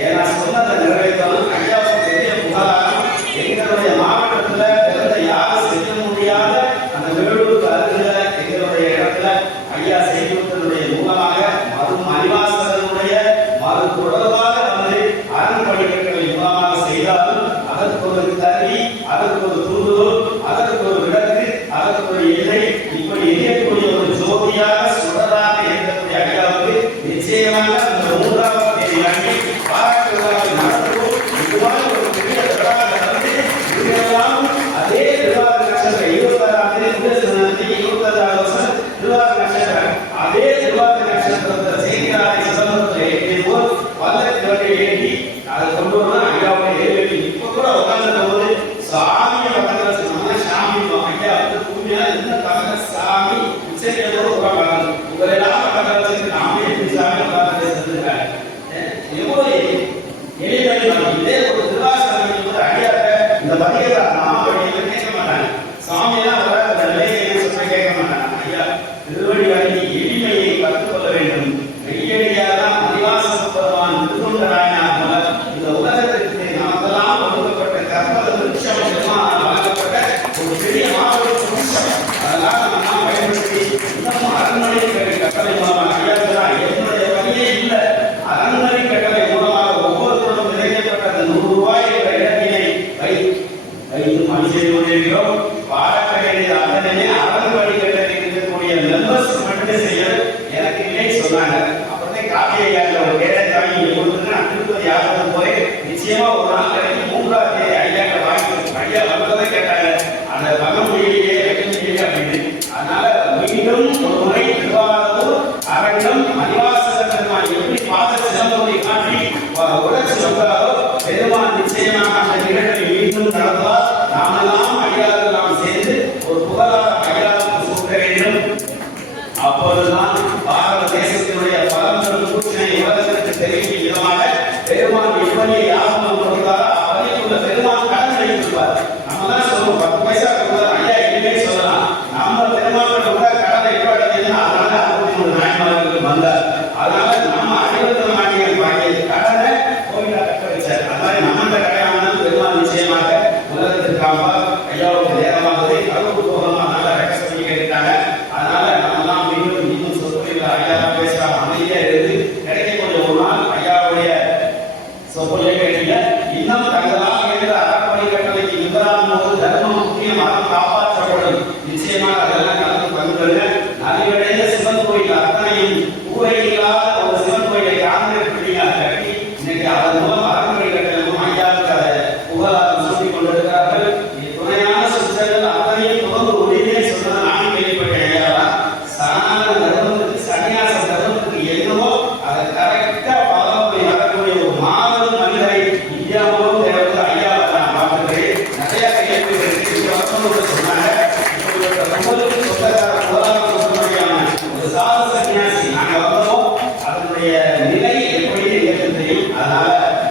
ஏன்னா சொன்னதை நிறைவேற்றணும். ஐயாவுக்கு பெரிய புகழாரம் எங்களுடைய மாவட்ட நாம வழியில கேட்க மாட்டாங்க. சாமியெல்லாம் வர அந்த நிலையை சொன்ன கேட்க மாட்டாங்க. ஐயா திருவடி வழி எளிமையை கற்றுக்கொள்ள வேண்டும். மெய்யடியாதான் அதிவாச பெருமான் திருத்தொண்டராயனார் இந்த உலகத்திற்கு நமக்கெல்லாம் கொடுக்கப்பட்ட கற்பக விருட்சம் பெருமானால் வழங்கப்பட்ட ஒரு பெரிய மாபெரும் விருட்சம். அதனால நாம் பயன்படுத்தி இன்னும் அரண்மனை கட்டளை மூலமாக ஐயா என்னுடைய வழியே இல்லை. அரண்மனை கட்டளை மூலமாக ஒவ்வொருவரும் விதைக்கப்பட்ட அந்த 100 ரூபாய் என்ற இடத்தினை வைத்து பணி செய்து கொண்டிருக்கிறோம். பாடக்கடையில் அத்தனை அரண்மனை கட்டளை இருக்கக்கூடிய மெம்பர்ஸ் மட்டும் செய்ய எனக்கு இல்லை சொன்னாங்க. அப்புறமே காப்பி ஐயா ஒரு கேட்டை வாங்கி கொடுத்துட்டு நான் திருப்பதி யாரும் போய் நிச்சயமா ஒரு நாள் கிடைக்கும் 3ஆம் தேதி ஐயாட்ட வாங்கி ஐயா வந்ததை கேட்டாங்க. அந்த வக முடியலையே வைக்க முடியல அப்படின்னு. அதனால மீண்டும் ஒரு முறை திருவாரூர் அரங்கம் அதிவாச பெருமான் எப்படி பாத சிலம்பத்தை காட்டி உடச்சு வந்தாரோ பெருமான் நிச்சயமாக அந்த நிகழ்வை மீண்டும் நடந்தால் நாமெல்லாம் ஐயாவில் நாம் சேர்ந்து ஒரு புகழாக ஐயாவுக்கு சூட்ட வேண்டும். அப்போதுதான் பாரத தேசத்தினுடைய பரம்பரை சூழ்நிலை உலகத்திற்கு தெரிவிக்கும் விதமாக பெருமான் எப்படி யாரும் கொடுத்தாரோ அவரைக்குள்ள பெருமான் கடன் அளித்திருப்பார். நம்ம தான் சொல்லுவோம் 10 பைசா கொடுத்தாரு ஐயா இனிமே சொல்லலாம். நம்ம பெருமாள் கூட கடனை எப்ப அடைஞ்சதுன்னா அதனால 63 நாயன்மார்களுக்கு வந்தார். அதனால நம்ம அனைவரும் மாட்டிய பாக்கிய கடனை கோயிலா கட்ட வச்சார். அது மாதிரி நம்ம அந்த கடையானது பெருமாள் நிச்சயமாக உலகத்திற்கு காப்பார். ஐயாவுக்கு நேரமாகவே கருப்பு போகமா நல்லா ரெக்வஸ்ட் பண்ணி கேட்டாங்க. அதனால நம்மலாம் மீண்டும் சொற்பொழிவில் ஐயா பேசுறாங்க. அமைதியா இருந்து கிடைக்க கொஞ்சம் ஒரு நாள் ஐயாவுடைய சொற்பொழிவை கேட்டீங்க. இன்னும் தங்களால் என்ற அறப்பணி கட்டளைக்கு நிபராகும் போது தர்மம் முக்கியம் அறம் காப்பாற்றப்படும். நிச்சயமாக அதெல்லாம் கலந்து பங்குங்க. நலிவடைந்த சிவன் கோயில் அத்தனையும் ஊரை இல்லாத ஒரு சிவன் கோயிலை ஆந்திரப்படியாக கட்டி இன்னைக்கு அதன் மூலம் அறப்பணி கட்டளையும் ஐயாவுக்கு அதை புகழாரம் சூட்டிக் கொண்டிருக்கிறார்கள். துணையான சுற்றங்கள் அத்தனையும் தொடர்ந்து உடனே சொன்னதை நான் கேள்விப்பட்டேன். ஐயாவா சனாதன தர்மத்துக்கு சன்னியாச தர்மத்துக்கு என்னவோ அதை கரெக்டா பலப்படி வரக்கூடிய ஒரு மாபெரும் மனிதரை இந்தியாவும் தேவையான ஐயாவை நான் பார்க்கிறேன். நிறைய கேள்விகள் சொன்னாங்க. உங்களுக்கு சொந்தக்கார போராட்டமான ஒரு சாத சன்னியாசி நாங்கள் வந்தோம். அதனுடைய நிலை எப்படி எங்களுக்கு தெரியும். அதனால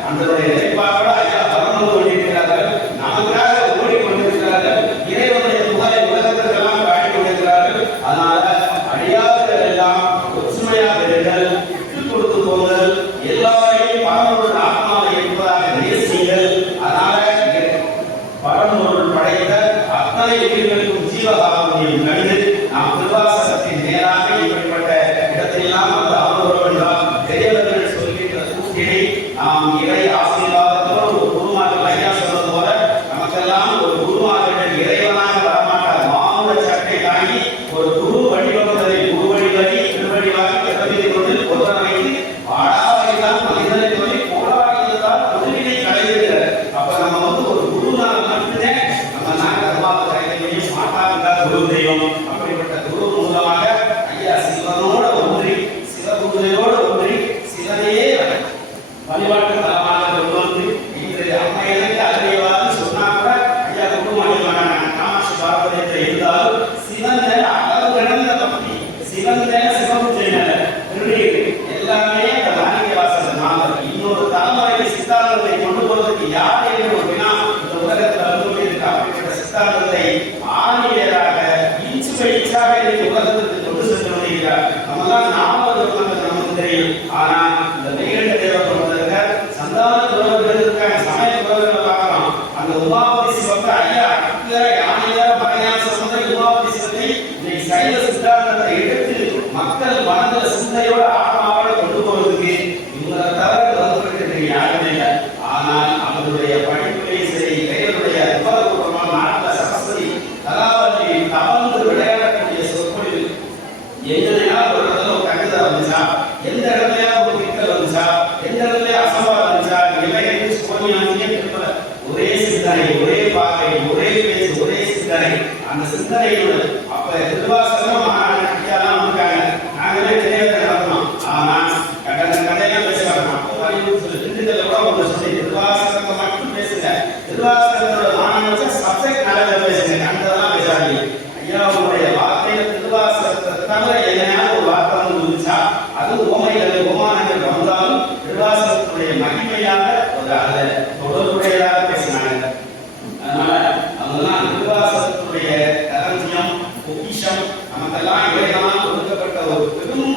அதனுடைய நிலைப்பாட்டோட ஐயா பறந்து கொண்டிருக்கிறார்கள். நமக்காக ஓடிக்கொண்டிருக்கிறார்கள். இறைவனுடைய புகழை உலகத்திற்கெல்லாம் காட்டிக் கொண்டிருக்கிறார்கள். அதனால அடியார்கள் எல்லாம் ஒற்றுமையாக இருங்கள், விட்டுக் கொடுத்து போங்கள், எல்லாரையும் பரம்பொருள் ஆத்மாவை என்பதாக நேசிங்கள். அதனால பரம்பொருள் படைத்த அத்தனை உயிர்களுக்கும் ஜீவகாரணியம் கண்டு நாம் திருவாசகத்தின் நேராக இப்படிப்பட்ட இடத்திலெல்லாம் வந்து அமர்வோம் என்றால் பெரியவர்கள் சொல்கின்ற சூழ்நிலை நாம் இறை ஆசீர்வாதத்தோடு ஒரு குருமார்கள் ஐயா சொன்னது போல நமக்கெல்லாம் ஒரு குருமார்கள் இறைவனாக வரமாட்டார். மாமுட சட்டை தாங்கி ஒரு குரு வடிவங்களை குருவடிவகி திருவடிவாகி கதவிதை கொண்டு பொருள வைத்து பாடாவைதான் மனிதனை சொல்லி போராடியதால் தொழிலை கலைவிடுகிறார். அப்ப நம்ம வந்து ஒரு குருநாள் மட்டுமே நம்ம நாகர்வாத கைதையும் மாட்டாங்க குரு தெய்வம். அப்படிப்பட்ட குரு மூலமாக ஐயா சிவனோட ஒன்றி சிவகுருதையோடு ஒன்றி சிவனையே வழிபாட்டு தலமாக கொண்டு வந்து இன்று அம்மையிலிருந்து அறிவான்னு சொன்னா கூட ஐயா குடும்பமான காமாட்சி பார்வதியத்தை இருந்தாலும் சிவன் அளவு கடந்த பக்தி சிவன் சிவபூஜை திருநீர் எல்லாமே அந்த மாணிக்க வாசகர் நாங்கள் இன்னொரு தலைமுறைக்கு சித்தாந்தத்தை கொண்டு போவதற்கு யார் என்று ஒரு வினா இந்த உலகத்தில் அனுபவித்திருக்க. அப்படிப்பட்ட சித்தாந்தத்தை ஆணியராக இன்ச்சு பை இன்ச்சாக உலகத்திற்கு கொண்டு சென்று வருகிறார். நம்மதான் 40 நமக்கு தெரியும். ஆனா இந்த மெய்கண்ட தேவர்கள் வந்திருக்கார், சந்தான துறவர்கள் இருக்காங்க, சமய துறவர்கள் பார்க்கலாம். அந்த உமாபதி சிவத்தை ஐயா யானையார் மறையான சம்பந்த உமாபதி சிவத்தை இன்னைக்கு சைவ சித்தாந்தத்தை எடுத்து மக்கள் மனதில் சிந்தையோட ஆத்மாவோட கொண்டு போவதற்கு இவங்களை தவிர வந்து யாருமே இல்லை. ஆனால் அவருடைய படிப்புகளை சரி இறைவனுடைய விபரபூர்வமான நாட்டில் சரஸ்வதி கலாவதி தவழ்ந்து விளையாடக்கூடிய சொற்பொழிவு எங்களையாவது ஒரு இடத்துல ஒரு கட்டுதல் வந்துச்சா, எந்த இடத்துலயாவது ஒரு கிட்டல் வந்துச்சா, எந்த இடத்துல அசம்பாதம் வந்துச்சா, இளைஞர்கள் சோனியாசியே திருப்பல ஒரே சிந்தனை, ஒரே பார்வை, ஒரே பேச்சு, ஒரே சிந்தனை. அந்த சிந்தனையோட அப்ப திருவாசகம் மாநாடுலாம் வந்திருக்காங்க. நாங்களே தெரியாத நடத்தணும். ஆனா கதையெல்லாம் பேசுவாங்க. திண்டுக்கல்ல கூட ஒன்று சொல்லி திருவாசகத்தை மட்டும் பேசுங்க, திருவாசகத்தோட மாநாடு சப்ஜெக்ட் நல்லா பேசுங்க, கண்டதெல்லாம் பேசாதீங்க. ஐயாவுடைய வார்த்தையில திருவாசகத்தை தவிர எதனால ஒரு வார்த்தை வந்து இருந்துச்சா, அது ஓமைகள் ஓமானங்கள் வந்தாலும் திருவாசகத்துடைய மகிமையாக ஒரு அதை தொடர்புடையதாக பேசினாங்க. அதனால அவங்கெல்லாம் திருவாசகத்துடைய களஞ்சியம், பொக்கிஷம், நமக்கெல்லாம் இறைவனால் கொடுக்கப்பட்ட ஒரு பெரும்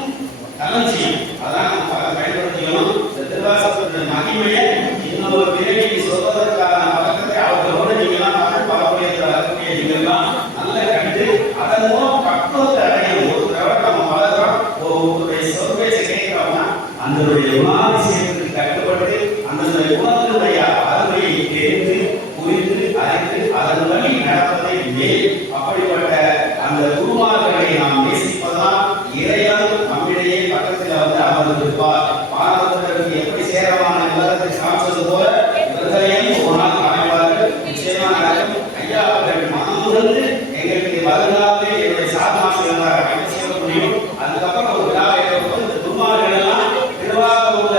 களஞ்சியம். அதான் நம்ம பயன்படுத்திக்கணும். இந்த திருவாசகத்துடைய மகிமையை இன்னொரு பிறவி சொல்வதற்கான பழக்கத்தை அவர்களோடு நீங்களாம் பரப்புரையத்தில் வரக்கூடிய நீங்கள்லாம் நல்ல கண்டு அதன் மூலம் பக்குவத்தை அடையும். ஒரு தடவை நம்ம வளர்றோம், ஒருவருடைய சொற்பேச்சை கேட்கிறோம்னா அதனுடைய குணாதிசயத்துக்கு கட்டுப்பட்டு அந்த குணத்தினுடைய அருமையை தெரிந்து புரிந்து அறிந்து அதன் வழி நடப்பதை மேல் அப்படிப்பட்ட அந்த குருமார்களை நாம் நேசிப்பதால் இறைவன் நம்மிடையே பக்கத்தில் வந்து அமர்ந்திருப்பார். பாரதத்திற்கு எப்படி சேரமான உலகத்தை சாட்சது போல இவர்களையும் ஒரு நாள் காண்பார்கள். நிச்சயமாக நடக்கும். ஐயா அவர்கள் மனம் உணர்ந்து எங்களுக்கு வருங்காலத்தை என்னுடைய சாதனா செய்வதாக செய்ய முடியும். அதுக்கப்புறம் ஒரு விழாவை ஏற்படுத்தும். இந்த குருமார்கள் எல்லாம் திருவாரூர்ல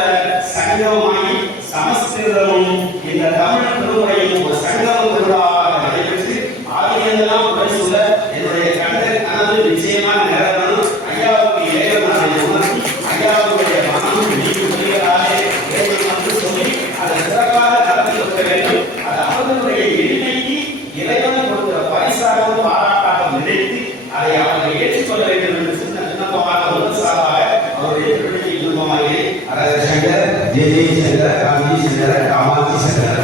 சங்கமமாகி சமஸ்கிருதமும் இந்த தமிழ் திருமுறையும் ஒரு சங்கம திருவிழாவாக நடைபெற்று ஆதியெல்லாம் உடை சொல்ல என்னுடைய கனவு நிச்சயமாக நிறைவேறும். ஐயாவுக்கு இறைவனை உணர்த்தி ஐயாவுடைய மனம் நீக்குகிறாரே இறைவன் வந்து சொல்லி அதை சிறப்பாக நடத்தி கொடுக்க வேண்டும். அது அவர்களுடைய எளிமைக்கு இறைவன் கொடுக்கிற பரிசாகவும் பாராட்டாக நினைத்து அதை அவர்கள் ஏற்றுக்கொள்ள வேண்டும் என்று சின்ன விண்ணப்பமாக ஒரு சார்பாக அவருடைய திருவிழை விண்ணப்பமாக அரச சங்கர் ஜெய ஜெய சங்கர் காந்தி சங்கர் காமாட்சி சங்கர்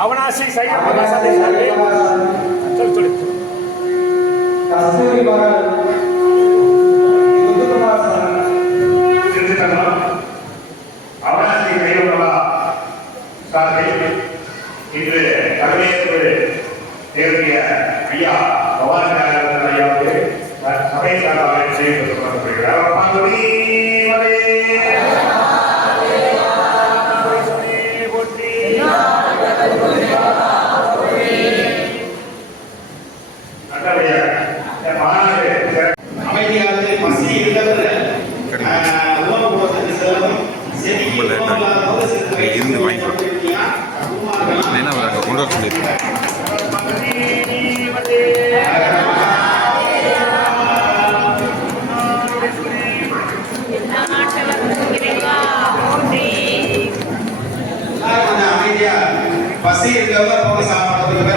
அவனாசி சைய பிரகாசத்தை சார்பே சொல்லு கஸ்தூரி மகள் முத்துக்குமார் சார் அவனாசி கைவிடவா சார்பில் இன்று கடமையேற்று தேர்விய ஐயா பவானி நாயகர் ஐயாவுக்கு சபை சார்பாக செய்து கொடுக்கப்படுகிறார். அமைதியாக பசி இருக்கிறது உணவு போடுறதுக்கு செல்லவும் செடிக்கு உணவில்லாத போது சிறு வயசு கொண்டு வர சொல்லியிருக்கேன். அமைதியா பசி இருக்கிறவங்க சாப்பிடுறதுக்கு